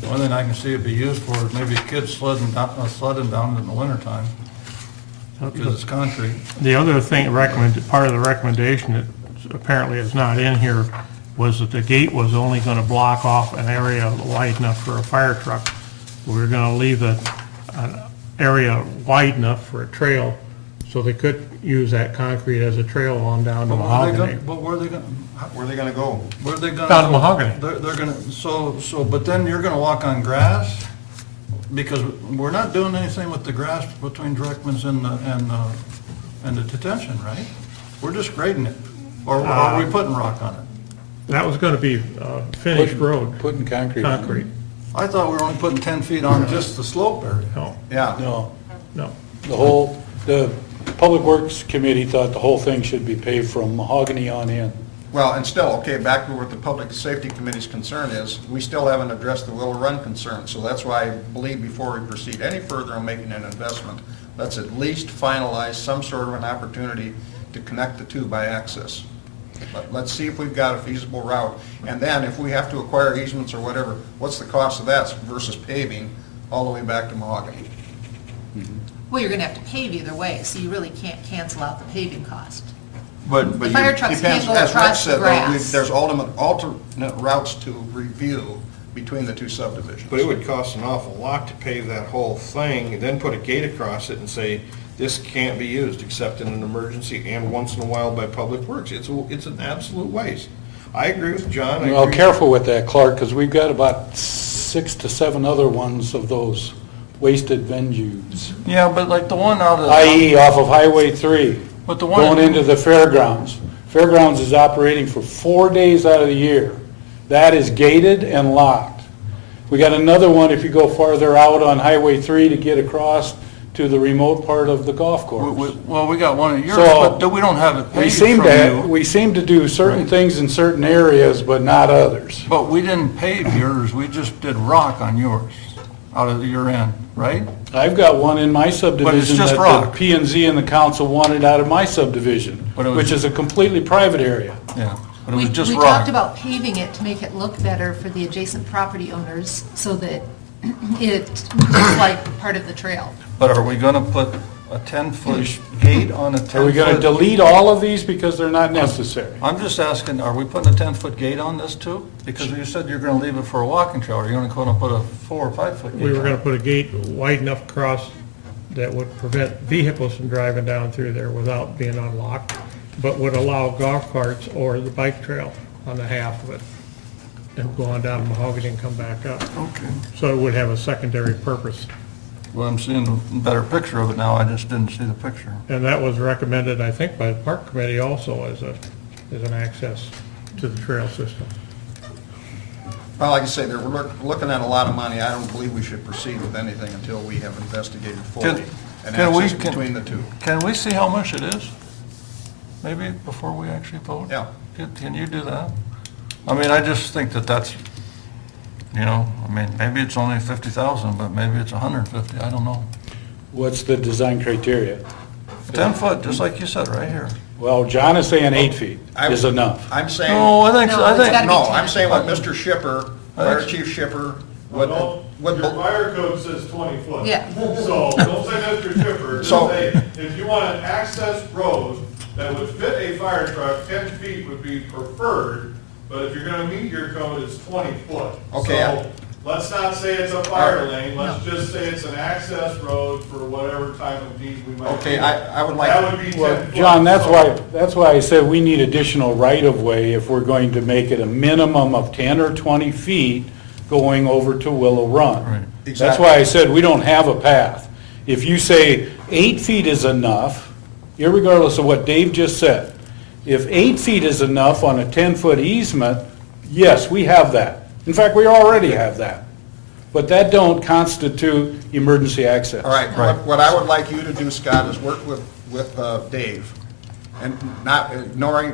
The only thing I can see it be used for is maybe kids sledding down it in the wintertime, because it's concrete. The other thing, part of the recommendation that apparently is not in here was that the gate was only going to block off an area wide enough for a fire truck. We were going to leave an area wide enough for a trail, so they could use that concrete as a trail on down to Mahogany. But where are they going, Where are they gonna go? where are they going? Down to Mahogany. They're going to, but then you're going to walk on grass? Because we're not doing anything with the grass between Dreckman's and the detention, right? We're just grading it. Or are we putting rock on it? That was going to be finished road, Putting concrete on it. concrete. I thought we were only putting 10 feet on just the slope area. No, Yeah. No. no. The Public Works Committee thought the whole thing should be paved from Mahogany on in. Well, and still, okay, back to what the Public Safety Committee's concern is, we still haven't addressed the Willow Run concern. So that's why I believe before we proceed any further on making an investment, let's at least finalize some sort of an opportunity to connect the 2 by access. Let's see if we've got a feasible route. And then if we have to acquire easements or whatever, what's the cost of that versus paving all the way back to Mahogany? Well, you're gonna have to pave either way, so you really can't cancel out the paving cost. But The fire trucks can't go across the grass. There's alternate routes to review between the 2 subdivisions. But it would cost an awful lot to pave that whole thing, and then put a gate across it and say, this can't be used except in an emergency and once in a while by Public Works. It's an absolute waste. I agree with John. I Well, agree- careful with that, Clark, because we've got about 6 to 7 other ones of those wasted venues, Yeah, but like the one out of. i.e. off of Highway 3, But the one. going into the fairgrounds. Fairgrounds is operating for 4 days out of the year. That is gated and locked. We got another one if you go farther out on Highway 3 to get across to the remote part of the golf course. Well, we got one of yours, So, but we don't have it We paved seem from to, you. we seem to do certain things in certain areas, but not others. But we didn't pave yours, we just did rock on yours, out of your end, right? I've got one in my subdivision just that rock. the P and Z and the council wanted out of my subdivision, But it was- which is a completely private area. Yeah, but it We was just we rock. talked about paving it to make it look better for the adjacent property owners, so that it looks like part of the trail. But are we gonna put a 10-foot gate on a 10-foot? Are we gonna delete all of these because they're not necessary? I'm just asking, are we putting a 10-foot gate on this too? Because you said you're gonna leave it for a walking trail, are you gonna go and put a 4 or 5-foot gate? We were on going it? to put a gate wide enough across that would prevent vehicles from driving down through there without being unlocked, but would allow golf carts or the bike trail on the half of it, and go on down to Mahogany and come back up. Okay. So it would have a secondary purpose. Well, I'm seeing a better picture of it now, I just didn't see the picture. And that was recommended, I think, by the park committee also as an access to the trail system. Well, like I say, we're looking at a lot of money. I don't believe we should proceed with anything until we have investigated fully and Can we- access between the 2. Can we see how much it is? Maybe before we actually vote? Yeah. Can you do that? I mean, I just think that's, maybe it's only 50,000, but maybe it's 150, I don't know. What's the design criteria? 10 foot, just like you said, right here. Well, John is saying 8 feet is enough. I'm saying, No, I think, No, I it's think. gotta be no, 10. I'm saying what Mr. Shipper, Fire think- Chief Shipper, Your fire code says 20 foot. Yeah. So don't say Mr. Chipper, just So- say, if you want an access road that would fit a fire truck, 10 feet would be preferred, but if you're gonna meet your code, it's 20 foot. Okay. So let's not say it's a fire lane, let's just say it's an access road for whatever time of need we might. Okay, need. I would like. That would be 10 Well, foot. John, that's So- why I said we need additional right-of-way if we're going to make it a minimum of 10 or 20 feet going over to Willow Run. Right. That's Exactly. why I said we don't have a path. If you say 8 feet is enough, irregardless of what Dave just said, If 8 feet is enough on a 10-foot easement, yes, we have that. In fact, we already have that. But that don't constitute emergency access. All right, what I would like you to do, Scott, is work with Dave, and not ignoring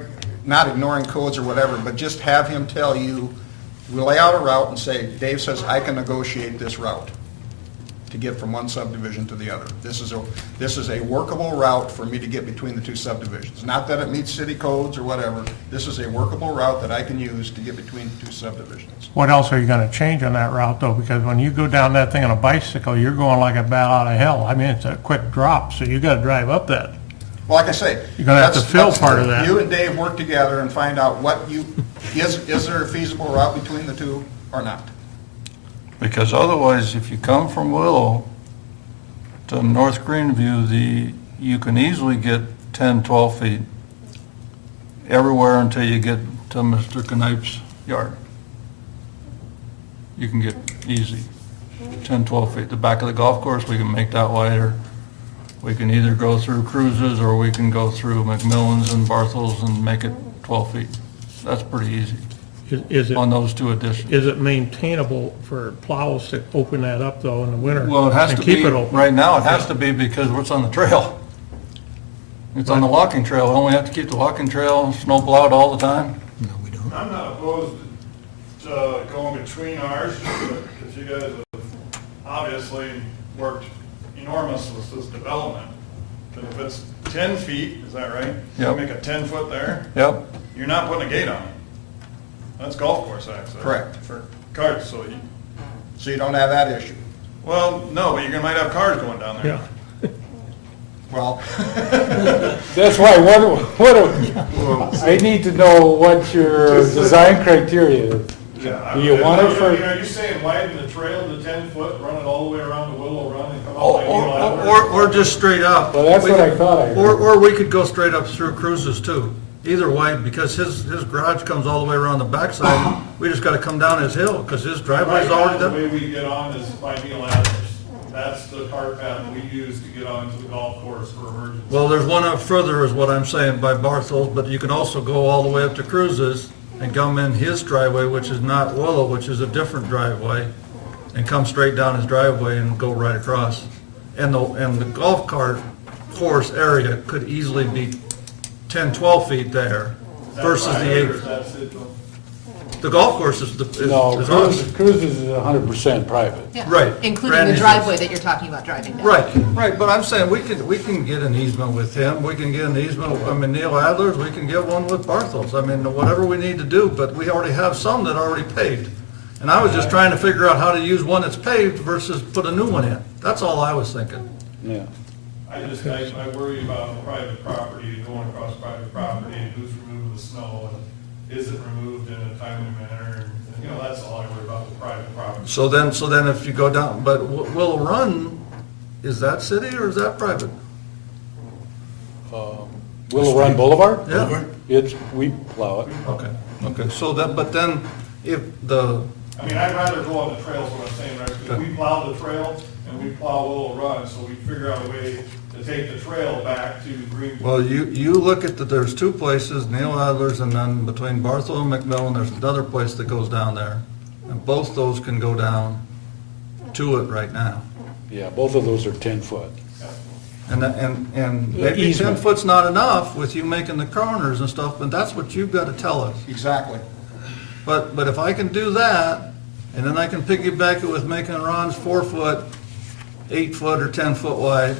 codes or whatever, but just have him tell you, we lay out a route and say, Dave says, I can negotiate this route to get from one subdivision to the other. This is a workable route for me to get between the two subdivisions. Not that it meets city codes or whatever, this is a workable route that I can use to get between the two subdivisions. What else are you gonna change on that route though? Because when you go down that thing on a bicycle, you're going like a bat out of hell. I mean, it's a quick drop, so you gotta drive up that. Well, like I say. You're gonna have to fill that's part of that. You and Dave work together and find out is there a feasible route between the two or not? Because otherwise, if you come from Willow to North Greenview, you can easily get 10, 12 feet everywhere until you get to Mr. Knipe's yard. You can get easy 10, 12 feet. The back of the golf course, we can make that wider. We can either go through Cruises or we can go through McMillan's and Barthel's and make it 12 feet. That's pretty easy Is it, on those two additions. is it maintainable for plows to open that up though in the winter? Well, it has and to keep be, it open? right now, it has to be because it's on the trail. It's on the walking trail. Don't we have to keep the walking trail snow plowed all the time? I'm not opposed to going between ours, because you guys have obviously worked enormous with this development. But if it's 10 feet, is that right? Yep. You make a 10 foot there, Yep. you're not putting a gate on it. That's golf course access. Correct. For cars, So you don't have that issue. well, no, but you might have cars going down there. Yeah. Well, That's why, I need to know what your design criteria is. Yeah, Do you want it for- Are you saying widen the trail to 10 foot, run it all the way around the Willow Run and come up by Neil Adler? Or just straight up. Well, that's what I thought I heard. Or we could go straight up through Cruises too. Either way, because his garage comes all the way around the backside, we just gotta come down his hill, because his driveway's Right now, already the there. way we get on is by Neil Adler's. That's the cart path we use to get onto the golf course for emergency. Well, there's one up further, is what I'm saying, by Barthel's, but you can also go all the way up to Cruises and come in his driveway, which is not Willow, which is a different driveway, and come straight down his driveway and go right across. And the golf cart course area could easily be 10, 12 feet there versus the 8. That's it. The golf course is No, is ours. Cruises is 100% private. Yeah. Right. Including Randy's the driveway that you're talking about driving down. Right, but I'm saying we can get an easement with him, we can get an easement, I mean, Neil Adler's, we can get one with Barthel's, I mean, whatever we need to do, but we already have some that are already paved. And I was just trying to figure out how to use one that's paved versus put a new one in, that's all I was thinking. Yeah. I worry about private property, going across private property, and who's removing the snow, and is it removed in a timely manner, and, that's all I worry about, the private property. So then if you go down, but Willow Run, is that city or is that private? Willow Run Boulevard? Yeah, We plow it. okay, so that, but then if the, I mean, I'd rather go on the trails, what I'm saying, right, because we plow the trail, and we plow Willow Run, so we figure out a way to take the trail back to Greenview. well, you look at there's two places, Neil Adler's, and then between Barthel and McMillan, there's another place that goes down there. And both those can go down to it right now. Yeah, both of those are 10 foot. And maybe 10 Easement. foot's not enough with you making the corners and stuff, but that's what you've got to tell us. exactly. But if I can do that, and then I can piggyback it with making Ron's 4 foot, 8 foot, or 10 foot wide,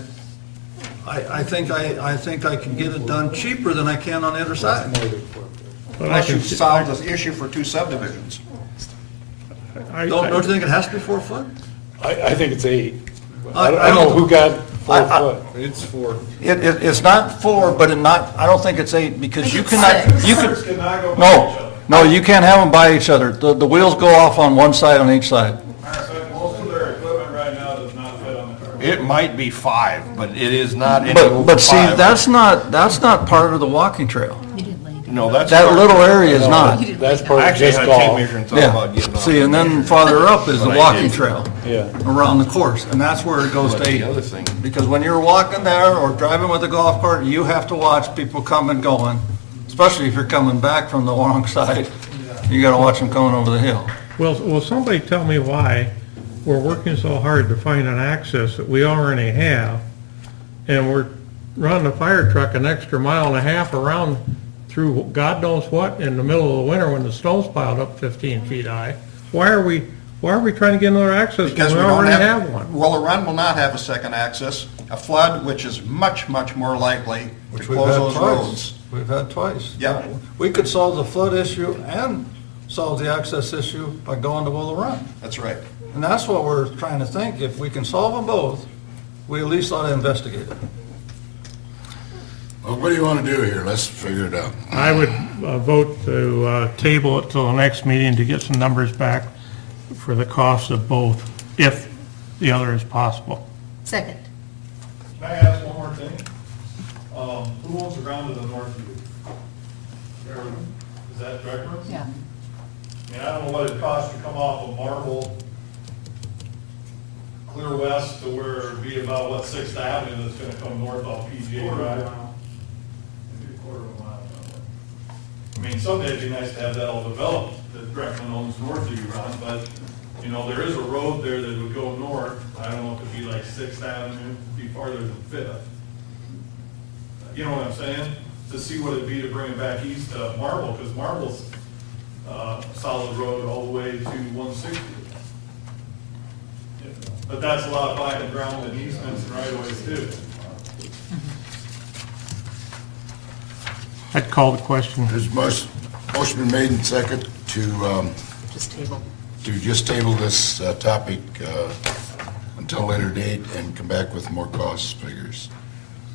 I think I can get it done cheaper than I can on the other side. Unless you solve the issue for two subdivisions. Don't you think it has to be 4 foot? I think it's 8. I I don't know don't- who got 4 foot. It's for, It's not 4, but I don't think it's 8, because you cannot, Cars cannot go by each other. no, you can't have them by each other. The wheels go off on one side on each side. Most of their equipment right now does not fit on the car. it might be 5, but it is not any over 5. But see, that's not part of the walking trail. You didn't lay it. No, that's. That part- little area is not. That's I part of actually disc had a tape golf. measure and thought about getting Yeah, on. see, and then farther up is the But I walking didn't. trail Yeah. around the course, and that's where it goes But to the 8. other thing, Because when you're walking there or driving with a golf cart, you have to watch people come and going. especially if you're coming back from the wrong side. You gotta watch them coming over the hill. Well, will somebody tell me why we're working so hard to find an access that we already have, and we're running a fire truck an extra mile and a half around through God knows what in the middle of the winter when the snow's piled up 15 feet high? Why are we trying to get another access Because when we we don't already have, have one? Willow Run will not have a second access. A flood, which is much, much more likely to close those roads. We've had twice. Yep. We could solve the flood issue and solve the access issue by going to Willow Run. That's right. And that's what we're trying to think. If we can solve them both, we at least ought to investigate it. Well, what do you want to do here? Let's figure it out. I would vote to table it till the next meeting to get some numbers back for the cost of both, if the other is possible. Second. Can I ask one more thing? Who owns the ground to the north of you? Is that Dreckman's? Yeah. I mean, I don't know what it costs to come off of Marble, clear west to where it'd be about, what, 6th Avenue that's gonna come north off PGA Drive. Maybe a quarter of a mile. I mean, someday it'd be nice to have that all developed, that Dreckman owns north of you, Ron, but, you know, there is a road there that would go north. I don't know if it'd be like 6th Avenue, it'd be farther than 5th. You know what I'm saying? To see what it'd be to bring it back east to Marble, because Marble's solid road all the way to 160. But that's a lot of buying ground and easements and right of ways too. I'd call the question. There's motion been made and second to Just table. just table this topic until a later date and come back with more cost figures.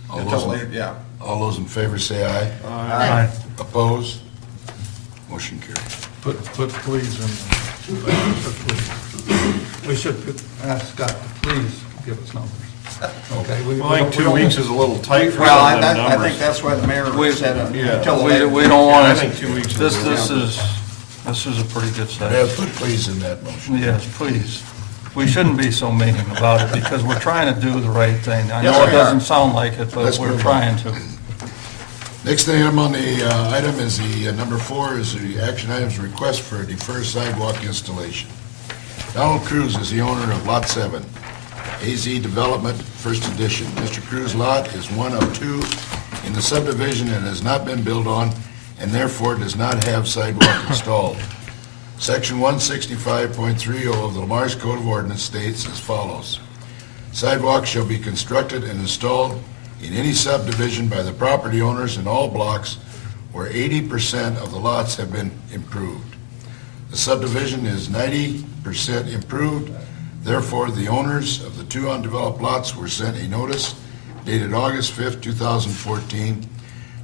All those Until in- later, yeah. All those in favor say aye. Aye. Opposed? Motion carried. Put please in. We should ask Scott to please give us numbers. Okay? Well, I think 2 weeks is a little tight for Well, some of them I numbers. think that's why the mayor said until We later. don't Yeah, I want think to, 2 weeks is this a little- is a pretty good May I size. put please in that motion? Yes, please. We shouldn't be so mean about it because we're trying to do the right thing. I Yes, know it we doesn't are. sound like it, but Let's we're move on. trying to. Next item on the item is the number 4 is the action items request for a deferred sidewalk installation. Donald Cruz is the owner of Lot 7, AZ Development, First Edition. Mr. Cruz' lot is one of 2 in the subdivision and has not been built on and therefore does not have sidewalk installed. Section 165.30 of the Lamar's Code of Ordinance states as follows: sidewalks shall be constructed and installed in any subdivision by the property owners in all blocks where 80% of the lots have been improved. The subdivision is 90% improved, therefore the owners of the 2 undeveloped lots were sent a notice dated August 5th, 2014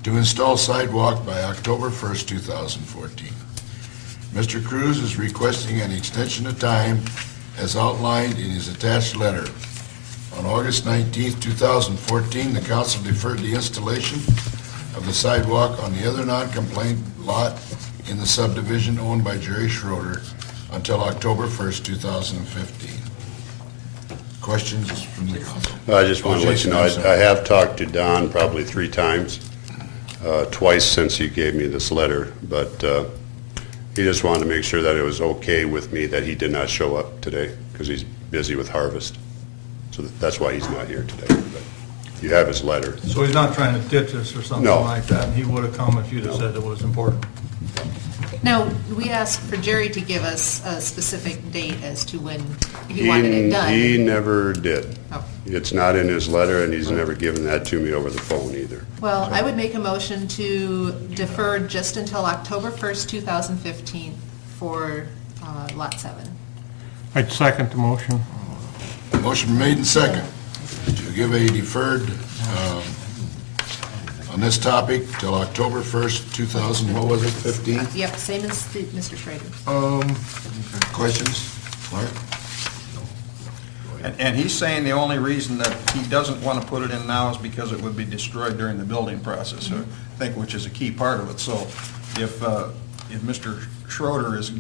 to install sidewalk by October 1st, 2014. Mr. Cruz is requesting an extension of time as outlined in his attached letter. On August 19th, 2014, the council deferred the installation of the sidewalk on the other non-complaint lot in the subdivision owned by Jerry Schroeder until October 1st, 2015. Questions from the council? I just want to let you know, Jason, I'm I sorry. have talked to Don probably 3 times, twice since he gave me this letter, but he just wanted to make sure that it was okay with me that he did not show up today, because he's busy with harvest. So that's why he's not here today. But you have his letter. So he's not trying to ditch us or something No. like that, and he would have come if you'd have said it was important. Now, we asked for Jerry to give us a specific date as to when he wanted it done. He never did. Oh. It's not in his letter, and he's never given that to me over the phone either. Well, I would make a motion to defer just until October 1st, 2015 for Lot 7. I'd second the motion. Motion made and second to give a deferred on this topic till October 1st, 2000, what was it, 15? Yep, same as Mr. Schrader. Questions? Clark? And he's saying the only reason that he doesn't want to put it in now is because it would be destroyed during the building process, I think, which is a key part of it. So if Mr. Schroeder is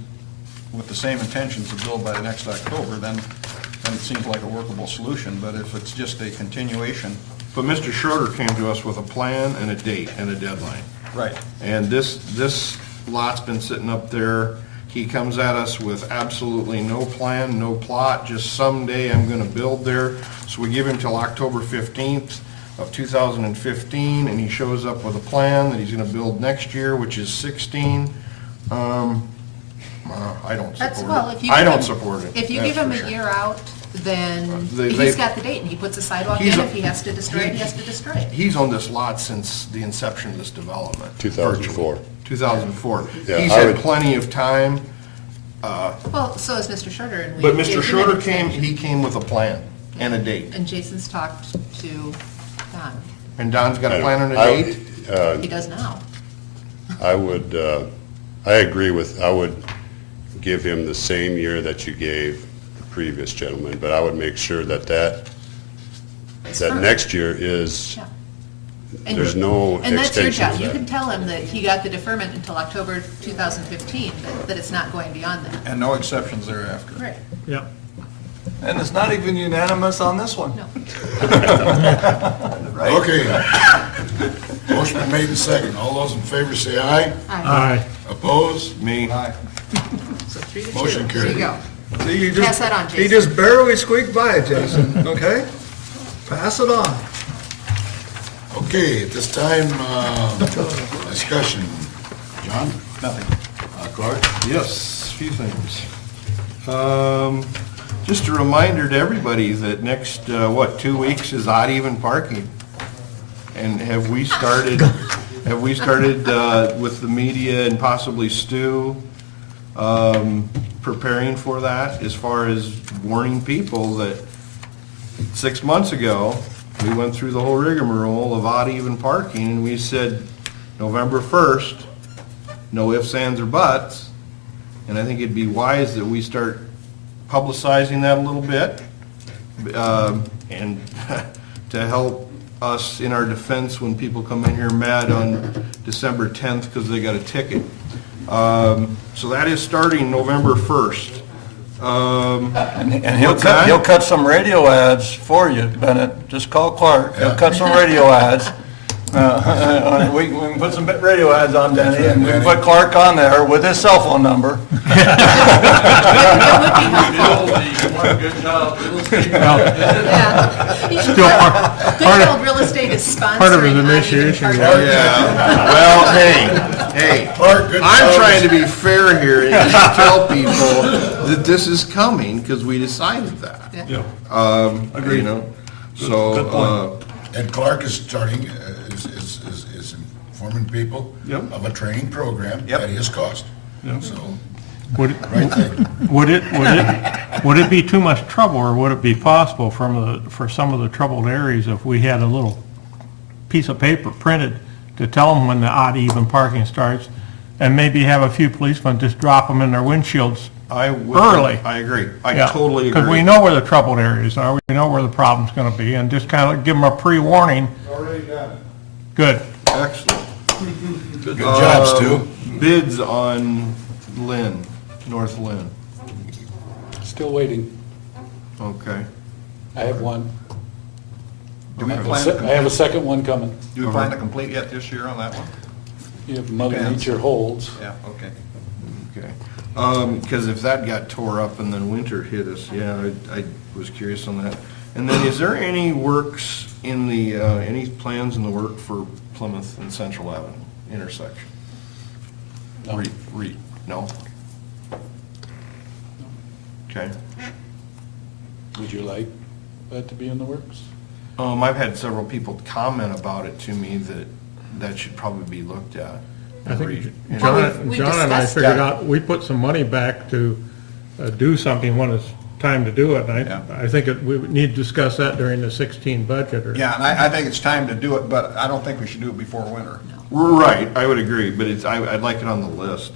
with the same intentions to build by the next October, then it seems like a workable solution. But if it's just a continuation, But Mr. Schroeder came to us with a plan and a date and a deadline. Right. And this lot's been sitting up there. He comes at us with absolutely no plan, no plot, just someday I'm gonna build there. So we give him till October 15th of 2015, and he shows up with a plan that he's gonna build next year, which is 16. I don't That's, support well, it. if you. I give don't him- support it. If you that's give him for a sure. year out, then They- he's got the date, and he puts a sidewalk in. He's a- If he has to destroy it, he has to destroy it. He's owned this lot since the inception of this development. 2004. virtually. 2004. Yeah, He's I had would- plenty of time, Well, so is Mr. Shorter, and we. but gave Mr. him Shorter an came, extension. he came with a plan and a date. And Jason's talked to Don. And Don's got a plan and a I- date? He does now. I would, I agree with, I would give him the same year that you gave the previous gentleman, but I would make sure that It's that firm. next year is, Yeah. And- there's no And that's your extensions job. You there. can tell him that he got the deferment until October 2015, that it's not going beyond that. And no exceptions thereafter. Right. Yeah. And it's not even unanimous on this one. No. Okay. Motion been made and second. All those in favor say aye. Aye. Opposed? Me. So 3-2. Motion There you carried. go. See, you Pass that on, He Jason. just barely squeaked by it, Jason, okay? Pass it on. Okay, at this time, discussion. John? Nothing. Clark? Yes, a few things. Just a reminder to everybody that next, 2 weeks is odd even parking. And have we started with the media and possibly Stu, preparing for that as far as warning people that 6 months ago, we went through the whole rigmarole of odd even parking and we said November 1st, no ifs, ands, or buts. And I think it'd be wise that we start publicizing that a little bit, and to help us in our defense when people come in here mad on December 10th because they got a ticket. So that is starting November 1st. And he'll What's that? cut some radio ads for you, Bennett. Just call Clark. He'll cut some radio ads. We can put some radio ads on Denny, and we can put Clark on there with his cell phone number. Good job. Yeah. Still part Good of- old real estate is sponsoring. part of his uneven initiation, parking. Yeah, well, hey, Clark, good I'm job. trying to be fair here and just tell people that this is coming because we decided that. Yeah. You know, so, And Clark is starting, is informing people Yep. of a training program Yep. at his cost. So, Would, right thing. would it be too much trouble, or would it be possible for some of the troubled areas if we had a little piece of paper printed to tell them when the odd even parking starts, and maybe have a few policemen just drop them in their windshields early? I agree. I Yeah, totally agree. Because we know where the troubled areas are, we know where the problem's gonna be, and just kind of give them a pre-warning. Already got it. Good. Excellent. Good job, Stu. Bids on Lynn, North Lynn. Still waiting. Okay. I have one. Do we I plan to have a second one coming. Do we plan to complete yet this year on that one? If Mother Depends. Nature holds. Yeah, okay. Okay. Because if that got tore up and then winter hit us, yeah, I was curious on that. And then is there any works in the, any plans in the work for Plymouth and Central Avenue intersection? No. No? Okay. Would you like that to be in the works? I've had several people comment about it to me that should probably be looked at. I think Well, John we've John and I discussed figured that. out, we put some money back to do something when it's time to do it, and Yeah. I think we would need to discuss that during the 16 budget, or... Yeah, and I think it's time to do it, but I don't think we should do it before winter. Right, I would agree, but I'd like it on the list.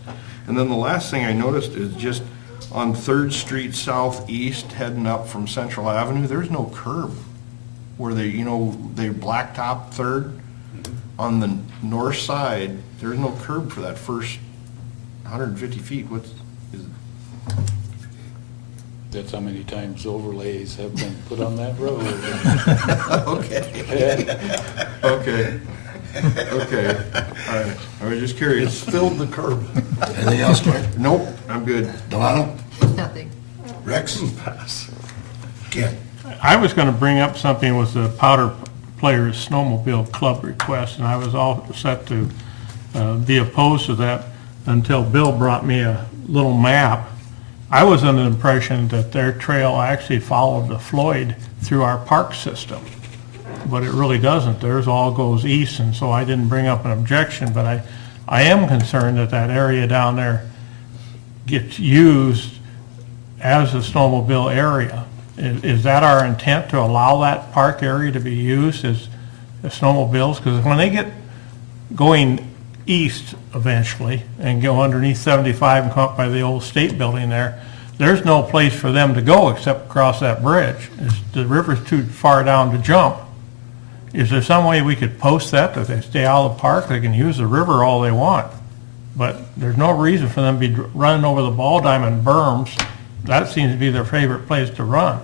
And then the last thing I noticed is just on Third Street Southeast, heading up from Central Avenue, there's no curb. Where they blacktop Third, on the north side, there's no curb for that first 150 feet. That's how many times overlays have been put on that road. Okay. Okay. Okay, all right, I was just curious. Filled the curb. Anything else, Mike? Nope, I'm good. Delano? Nothing. Rex? Pass. Ken? I was going to bring up something with the Powder Players Snowmobile Club request, and I was all set to be opposed to that until Bill brought me a little map. I was under the impression that their trail actually followed the Floyd through our park system, but it really doesn't. Theirs all goes east, and so I didn't bring up an objection, but I am concerned that that area down there gets used as a snowmobile area. Is that our intent, to allow that park area to be used as snowmobiles? Because when they get going east eventually and go underneath 75 and come up by the old state building there, there's no place for them to go except across that bridge. The river's too far down to jump. Is there some way we could post that they stay out of the park? They can use the river all they want, but there's no reason for them to be running over the ball diamond berms. That seems to be their favorite place to run.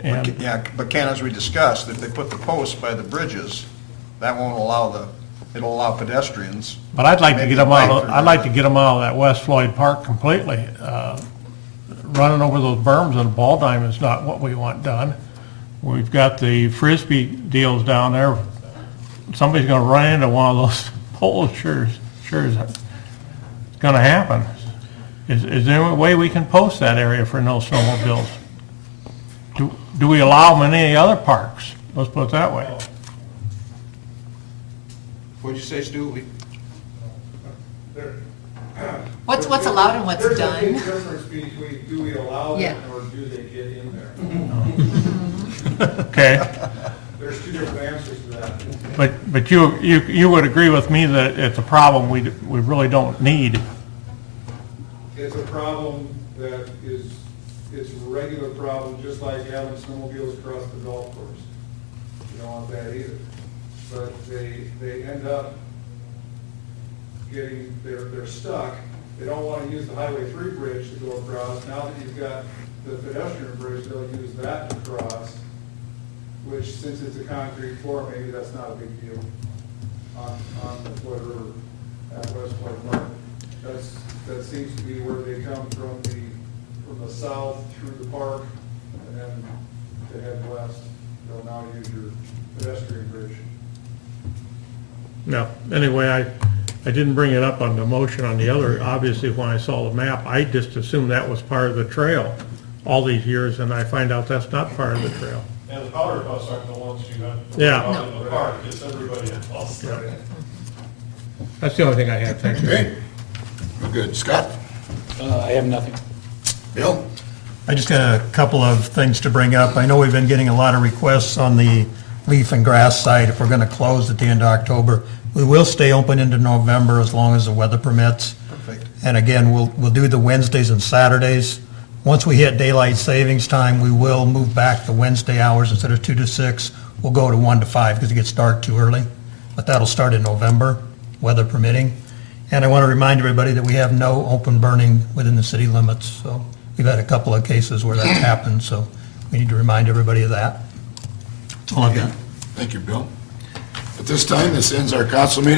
And Yeah, but Ken, as we discussed, if they put the posts by the bridges, that won't allow it'll allow pedestrians. But I'd like to maybe get them bike out, through I'd like to there. get them out of that West Floyd Park completely. Running over those berms and a ball diamond is not what we want done. We've got the Frisbee deals down there. Somebody's gonna run into one of those poles, sure is gonna happen. Is there a way we can post that area for no snowmobiles? Do we allow them in any other parks? Let's put it that way. What'd you say, Stu? What's allowed and what's There's a done? big difference between do we allow Yeah. it or do they get in there? Okay, There's two different answers to that. but you would agree with me that it's a problem we really don't need. It's a problem that it's a regular problem, just like having snowmobiles across the golf course. You don't want that either. But they end up they're stuck. They don't want to use the Highway 3 bridge to go across. Now that you've got the pedestrian bridge, they'll use that to cross, which, since it's a concrete floor, maybe that's not a big deal on the Floyd River at West Floyd Park. That seems to be where they come from the south through the park, and then to head west, they'll now use your pedestrian bridge. No, anyway, I didn't bring it up on the motion on the other. Obviously, when I saw the map, I just assumed that was part of the trail all these years, and I find out that's not part of the trail. And the powder puffs aren't the ones you have Yeah. out in the park, it's everybody else. Yeah. That's the only thing I had, thank you. Okay. We're good. Scott? I have nothing. Bill? I just got a couple of things to bring up. I know we've been getting a lot of requests on the leaf and grass site if we're going to close at the end of October. We will stay open into November as long as the weather permits. Perfect. And again, we'll do the Wednesdays and Saturdays. Once we hit daylight savings time, we will move back the Wednesday hours. Instead of 2 to 6, we'll go to 1 to 5 because it gets dark too early. But that'll start in November, weather permitting. And I want to remind everybody that we have no open burning within the city limits. So we've had a couple of cases where that's happened, so we need to remind everybody of that. That's all I've got. Thank you, Bill. At this time, this ends our council meeting.